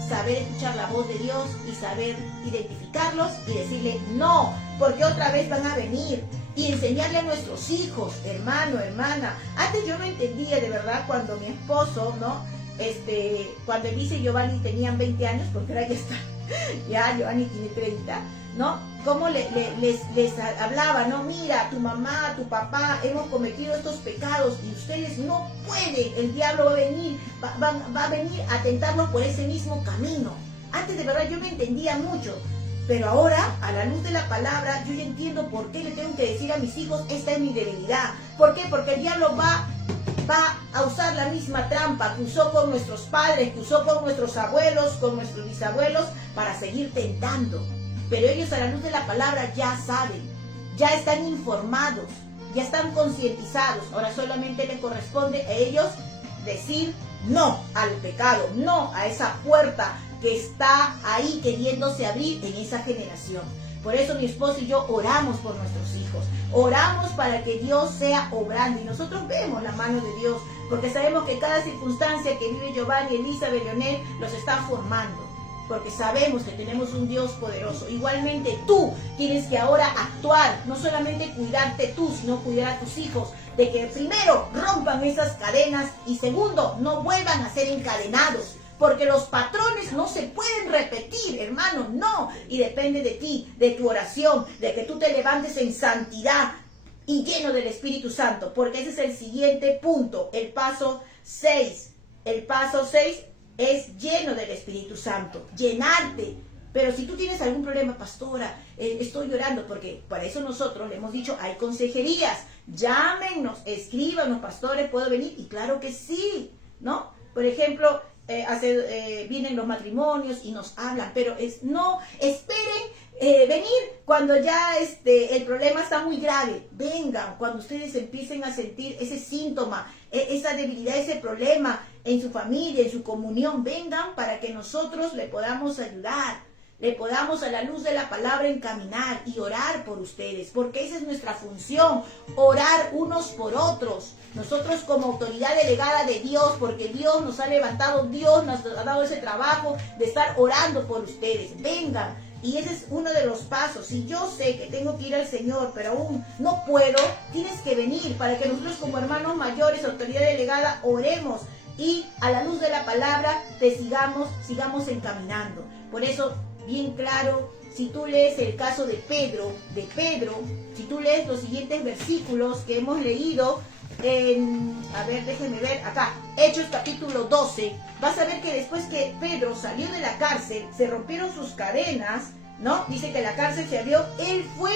saber escuchar la voz de Dios y saber identificarlos y decirle no, porque otra vez van a venir. Y enseñarle a nuestros hijos, hermano, hermana. Antes yo no entendía de verdad cuando mi esposo, ¿no? Cuando Elisa y Giovanni tenían 20 años, porque ahora ya está, ya Giovanni tiene 30, ¿no? Cómo les hablaba, ¿no? Mira, tu mamá, tu papá, hemos cometido estos pecados y ustedes no pueden, el diablo va a venir, va a venir a tentarlos por ese mismo camino. Antes de verdad yo no entendía mucho, pero ahora, a la luz de la palabra, yo ya entiendo por qué le tengo que decir a mis hijos, esta es mi debilidad. ¿Por qué? Porque el diablo va a usar la misma trampa que usó con nuestros padres, que usó con nuestros abuelos, con nuestros bisabuelos, para seguir tentando. Pero ellos a la luz de la palabra ya saben, ya están informados, ya están concientizados. Ahora solamente les corresponde a ellos decir no al pecado, no a esa puerta que está ahí queriéndose abrir en esa generación. Por eso mi esposo y yo oramos por nuestros hijos, oramos para que Dios sea obrando y nosotros vemos la mano de Dios, porque sabemos que cada circunstancia que vive Giovanni, Elisa, Leonel, los está formando, porque sabemos que tenemos un Dios poderoso. Igualmente tú tienes que ahora actuar, no solamente cuidarte tú, sino cuidar a tus hijos, de que primero rompan esas cadenas y segundo, no vuelvan a ser encadenados. Porque los patrones no se pueden repetir, hermano, no. Y depende de ti, de tu oración, de que tú te levantes en santidad y lleno del Espíritu Santo. Porque ese es el siguiente punto, el paso 6. El paso 6 es lleno del Espíritu Santo, llenarte. Pero si tú tienes algún problema, pastora, estoy llorando, porque para eso nosotros le hemos dicho, hay consejerías. Llámenos, escríbanos, pastores, ¿puedo venir? Y claro que sí, ¿no? Por ejemplo, vienen los matrimonios y nos hablan, pero no esperen venir cuando ya el problema está muy grave. Vengan cuando ustedes empiecen a sentir ese síntoma, esa debilidad, ese problema en su familia, en su comunión. Vengan para que nosotros le podamos ayudar, le podamos a la luz de la palabra encaminar y orar por ustedes, porque esa es nuestra función, orar unos por otros. Nosotros como autoridad delegada de Dios, porque Dios nos ha levantado, Dios nos ha dado ese trabajo de estar orando por ustedes. Vengan, y ese es uno de los pasos. Si yo sé que tengo que ir al Señor, pero aún no puedo, tienes que venir para que nosotros como hermanos mayores, autoridad delegada, oremos y a la luz de la palabra te sigamos encaminando. Por eso, bien claro, si tú lees el caso de Pedro, si tú lees los siguientes versículos que hemos leído, déjenme ver acá, Hechos capítulo 12, vas a ver que después que Pedro salió de la cárcel, se rompieron sus cadenas, ¿no? Dice que la cárcel se abrió, él fue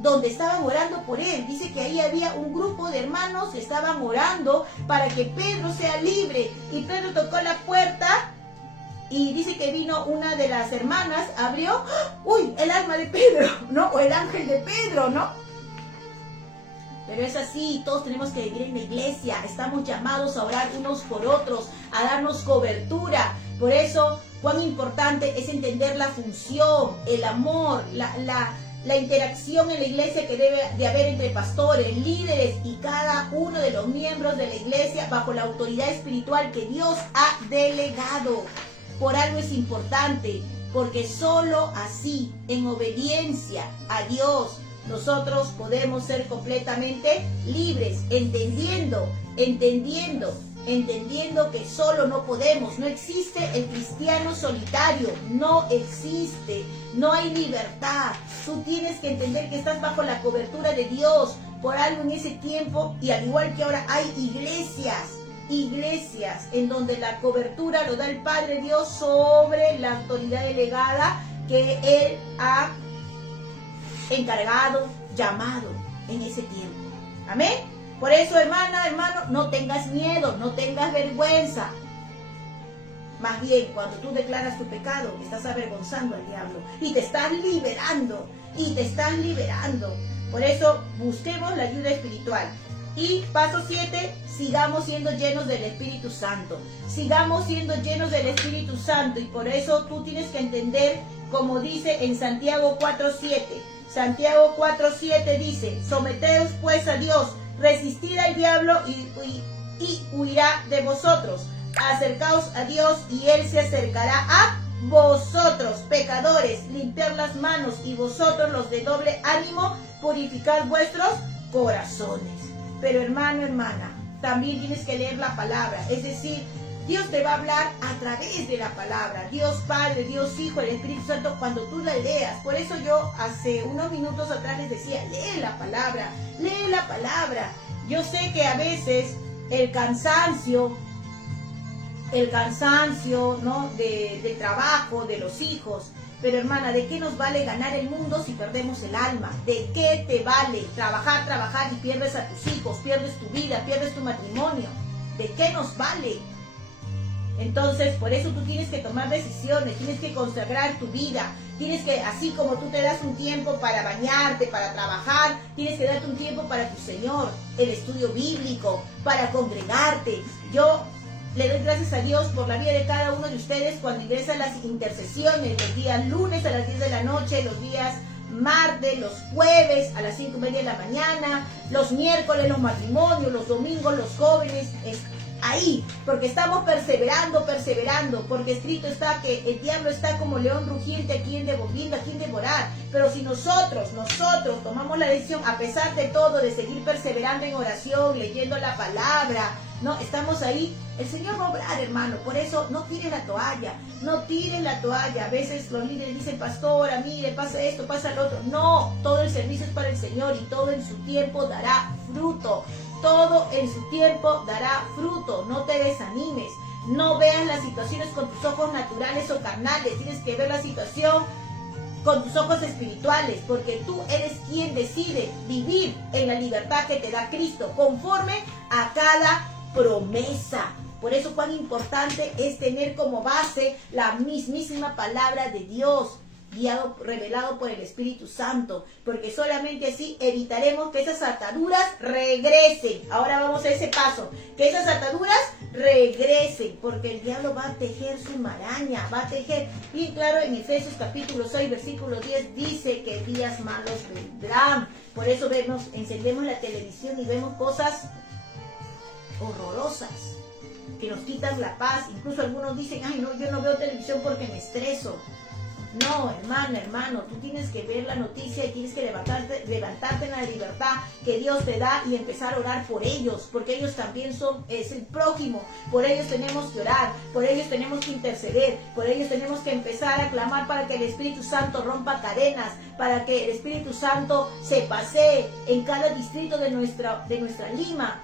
donde estaban orando por él. Dice que ahí había un grupo de hermanos que estaban orando para que Pedro sea libre, y Pedro tocó la puerta y dice que vino una de las hermanas, abrió, ¡uy! El alma de Pedro, ¿no? O el ángel de Pedro, ¿no? Pero es así, todos tenemos que vivir en la iglesia, estamos llamados a orar unos por otros, a darnos cobertura. Por eso, cuán importante es entender la función, el amor, la interacción en la iglesia que debe de haber entre pastores, líderes y cada uno de los miembros de la iglesia bajo la autoridad espiritual que Dios ha delegado. Por algo es importante, porque solo así, en obediencia a Dios, nosotros podemos ser completamente libres, entendiendo que solo no podemos. No existe el cristiano solitario, no existe, no hay libertad. Tú tienes que entender que estás bajo la cobertura de Dios. por algo en ese tiempo, y al igual que ahora hay iglesias en donde la cobertura lo da el Padre Dios sobre la autoridad delegada que Él ha encargado, llamado en ese tiempo. Amén. Por eso, hermana, hermano, no tengas miedo, no tengas vergüenza. Más bien, cuando tú declaras tu pecado, estás avergonzando al diablo y te estás liberando, Por eso, busquemos la ayuda espiritual. Y paso 7, sigamos siendo llenos del Espíritu Santo. Sigamos siendo llenos del Espíritu Santo. Y por eso tú tienes que entender, como dice en Santiago 4:7. Santiago 4:7 dice: someteos pues a Dios, resistid al diablo y huirá de vosotros. Acercaos a Dios y Él se acercará a vosotros. Pecadores, limpiad las manos, y vosotros los de doble ánimo, purificad vuestros corazones. Pero hermano, hermana, también tienes que leer la palabra. Es decir, Dios te va a hablar a través de la palabra. Dios Padre, Dios Hijo, el Espíritu Santo, cuando tú la leas. Por eso yo hace unos minutos atrás les decía, lee la palabra, lee la palabra. Yo sé que a veces el cansancio, ¿no?, de trabajo, de los hijos. Pero hermana, ¿de qué nos vale ganar el mundo si perdemos el alma? ¿De qué te vale trabajar y pierdes a tus hijos, pierdes tu vida, pierdes tu matrimonio? ¿De qué nos vale? Entonces, por eso tú tienes que tomar decisiones, tienes que consagrar tu vida, tienes que, así como tú te das un tiempo para bañarte, para trabajar, tienes que darte un tiempo para tu Señor, el estudio bíblico, para congregarte. Yo le doy gracias a Dios por la vida de cada uno de ustedes cuando ingresan las intercesiones, los días lunes a las 10 de la noche, los días martes, los jueves a las 5:30 de la mañana, los miércoles los matrimonios, los domingos los jóvenes. Ahí, porque estamos perseverando, porque escrito está que el diablo está como león rugiente a quien devorar. Pero si nosotros tomamos la decisión, a pesar de todo, de seguir perseverando en oración, leyendo la palabra, no, estamos ahí, el Señor va a obrar, hermano. Por eso no tires la toalla, A veces los líderes dicen, pastora, mire, pasa esto, pasa lo otro. No, todo el servicio es para el Señor y todo en su tiempo dará fruto. Todo en su tiempo dará fruto. No te desanimes. No veas las situaciones con tus ojos naturales o carnales. Tienes que ver la situación con tus ojos espirituales, porque tú eres quien decide vivir en la libertad que te da Cristo, conforme a cada promesa. Por eso cuán importante es tener como base la mismísima palabra de Dios, revelado por el Espíritu Santo, porque solamente así evitaremos que esas ataduras regresen. Ahora vamos a ese paso, que esas ataduras regresen, porque el diablo va a tejer su maraña, y claro, en Efesios capítulo 6 versículo 10 dice que días malos vendrán. Por eso encendemos la televisión y vemos cosas horrorosas que nos quitan la paz. Incluso algunos dicen, ay no, yo no veo televisión porque me estreso. No, hermano, tú tienes que ver la noticia y tienes que levantarte en la libertad que Dios te da y empezar a orar por ellos, porque ellos también es el prójimo. Por ellos tenemos que orar, por ellos tenemos que interceder, por ellos tenemos que empezar a clamar para que el Espíritu Santo rompa cadenas, para que el Espíritu Santo se pasee en cada distrito de nuestra Lima,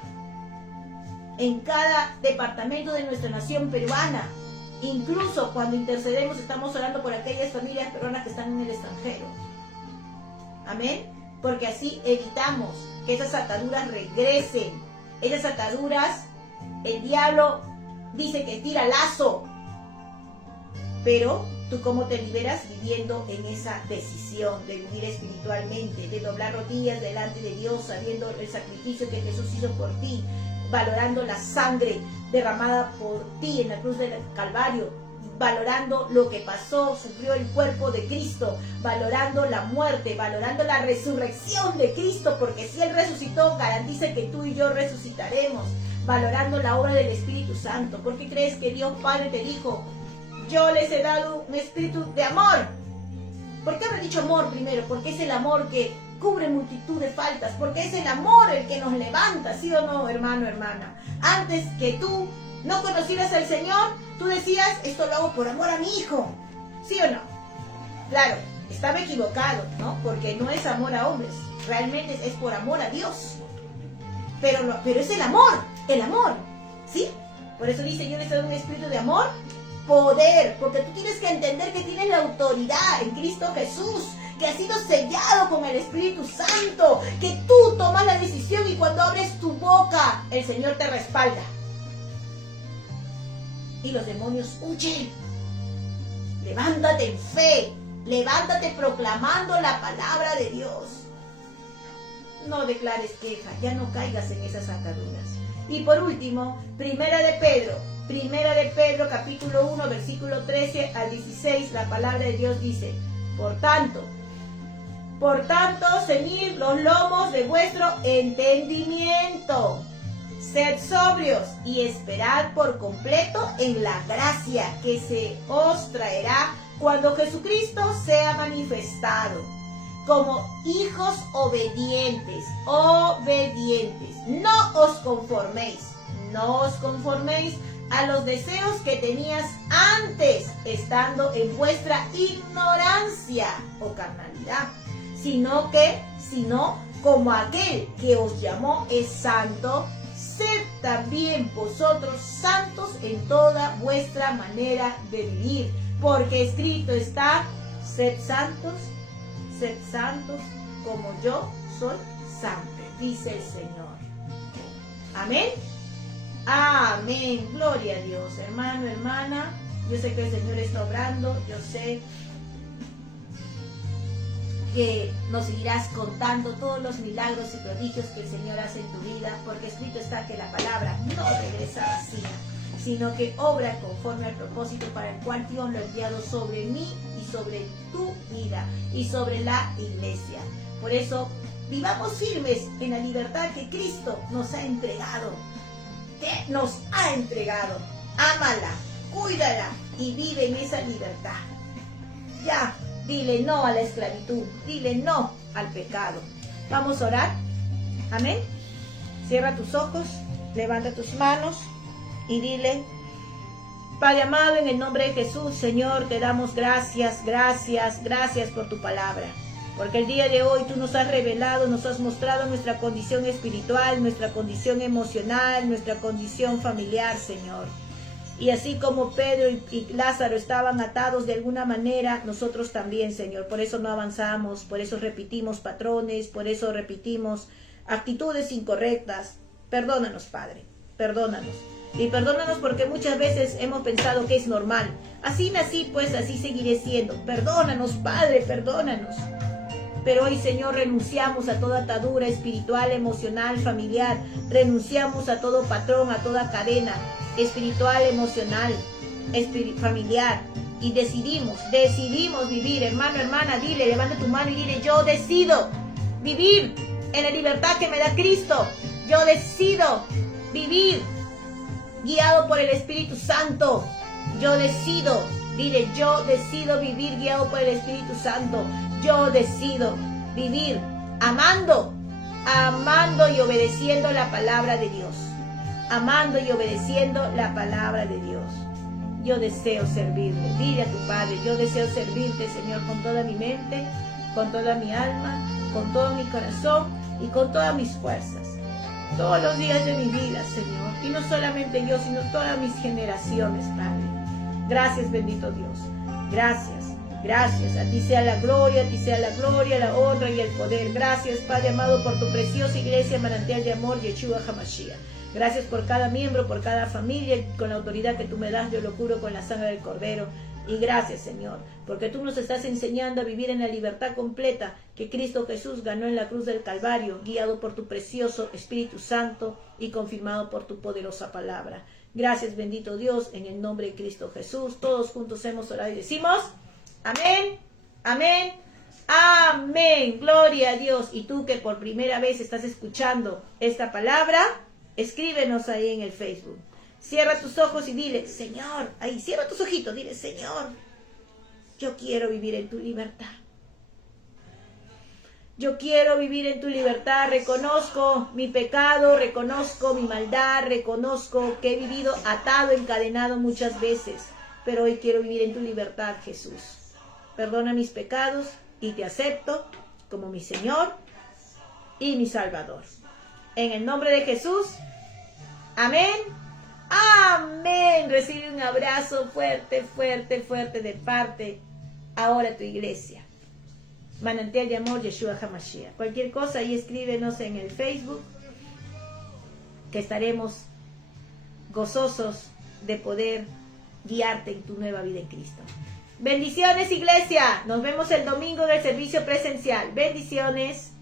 en cada departamento de nuestra nación peruana. Incluso cuando intercedemos estamos orando por aquellas familias peruanas que están en el extranjero. Amén. Porque así evitamos que esas ataduras regresen. Esas ataduras, el diablo dice que tira lazo. Pero tú cómo te liberas viviendo en esa decisión de vivir espiritualmente, de doblar rodillas delante de Dios, sabiendo el sacrificio que Jesús hizo por ti, valorando la sangre derramada por ti en la cruz del Calvario, valorando lo que pasó, sufrió el cuerpo de Cristo, valorando la muerte, valorando la resurrección de Cristo, porque si Él resucitó, garantiza que tú y yo resucitaremos, valorando la obra del Espíritu Santo. ¿Por qué crees que Dios Padre te dijo, yo les he dado un espíritu de amor? ¿Por qué habrá dicho amor primero? Porque es el amor que cubre multitud de faltas, porque es el amor el que nos levanta, ¿sí o no, hermano, hermana? Antes que tú no conocieras al Señor, tú decías, esto lo hago por amor a mi hijo, ¿sí o no? Claro, estaba equivocado, ¿no? Porque no es amor a hombres, realmente es por amor a Dios. Pero es el amor, ¿sí? Por eso dice, yo les doy un espíritu de amor, poder, porque tú tienes que entender que tienes la autoridad en Cristo Jesús, que has sido sellado con el Espíritu Santo, que tú tomas la decisión y cuando abres tu boca, el Señor te respalda. Y los demonios huyen. Levántate en fe, levántate proclamando la palabra de Dios. No declares queja, ya no caigas en esas ataduras. Y por último, Primera de Pedro, capítulo 1, versículo 13 al 16, la palabra de Dios dice, Por tanto, ceñid los lomos de vuestro entendimiento, sed sobrios y esperad por completo en la gracia que se os traerá cuando Jesucristo sea manifestado. Como hijos obedientes, no os conforméis a los deseos que tenías antes, estando en vuestra ignorancia o carnalidad, sino como aquel que os llamó es santo, sed también vosotros santos en toda vuestra manera de vivir, porque escrito está, sed santos como yo soy santo, dice el Señor. Amén. Amén. Gloria a Dios. Hermano, hermana, yo sé que el Señor está obrando, yo sé que nos seguirás contando todos los milagros y prodigios que el Señor hace en tu vida, porque escrito está que la palabra no regresa vacía, sino que obra conforme al propósito para el cual Dios lo ha enviado sobre mí y sobre tu vida y sobre la iglesia. Por eso, vivamos firmes en la libertad que Cristo nos ha entregado. Ámala, cuídala y vive en esa libertad. Ya, dile no a la esclavitud, dile no al pecado. Vamos a orar. Amén. Cierra tus ojos, levanta tus manos y dile: Padre amado, en el nombre de Jesús, Señor, te damos gracias por tu palabra. Porque el día de hoy tú nos has revelado, nos has mostrado nuestra condición espiritual, nuestra condición emocional, nuestra condición familiar, Señor. Y así como Pedro y Lázaro estaban atados de alguna manera, nosotros también, Señor. Por eso no avanzamos, por eso repetimos patrones, por eso repetimos actitudes incorrectas. Perdónanos, Padre, perdónanos. Y perdónanos porque muchas veces hemos pensado que es normal. Así nací, pues así seguiré siendo. Perdónanos, Padre, perdónanos. Pero hoy, Señor, renunciamos a toda atadura espiritual, emocional, familiar. Renunciamos a todo patrón, a toda cadena espiritual, emocional, familiar. Y decidimos vivir. Hermano, hermana, dile, levanta tu mano y dile: yo decido vivir en la libertad que me da Cristo. Yo decido vivir guiado por el Espíritu Santo. Yo decido, dile, yo decido vivir guiado por el Espíritu Santo. Yo decido vivir amando y obedeciendo la palabra de Dios. Amando y obedeciendo la palabra de Dios. Yo deseo servirle. Dile a tu Padre: yo deseo servirte, Señor, con toda mi mente, con toda mi alma, con todo mi corazón y con todas mis fuerzas. Todos los días de mi vida, Señor. Y no solamente yo, sino todas mis generaciones, Padre. Gracias, bendito Dios. Gracias. A ti sea la gloria, la honra y el poder. Gracias, Padre amado, por tu preciosa iglesia, manantial de amor, Yeshua HaMashiach. Gracias por cada miembro, por cada familia, con la autoridad que tú me das, yo lo curo con la sangre del Cordero. Y gracias, Señor, porque tú nos estás enseñando a vivir en la libertad completa que Cristo Jesús ganó en la cruz del Calvario, guiado por tu precioso Espíritu Santo y confirmado por tu poderosa palabra. Gracias, bendito Dios, en el nombre de Cristo Jesús. Todos juntos hemos orado y decimos: amén, amén, amén. Gloria a Dios. Y tú que por primera vez estás escuchando esta palabra, escríbenos ahí en el Facebook. Cierra tus ojos y dile: Señor, ahí, cierra tus ojitos, dile: Señor, yo quiero vivir en tu libertad. Yo quiero vivir en tu libertad. Reconozco mi pecado, reconozco mi maldad, reconozco que he vivido atado, encadenado muchas veces, pero hoy quiero vivir en tu libertad, Jesús. Perdona mis pecados y te acepto como mi Señor y mi Salvador. En el nombre de Jesús. Amén. Amén. Recibe un abrazo fuerte, fuerte, fuerte de parte ahora tu iglesia. Manantial de Amor, Yeshua HaMashiach. Cualquier cosa, ahí escríbenos en el Facebook, que estaremos gozosos de poder guiarte en tu nueva vida en Cristo. Bendiciones, iglesia. Nos vemos el domingo en el servicio presencial. Bendiciones.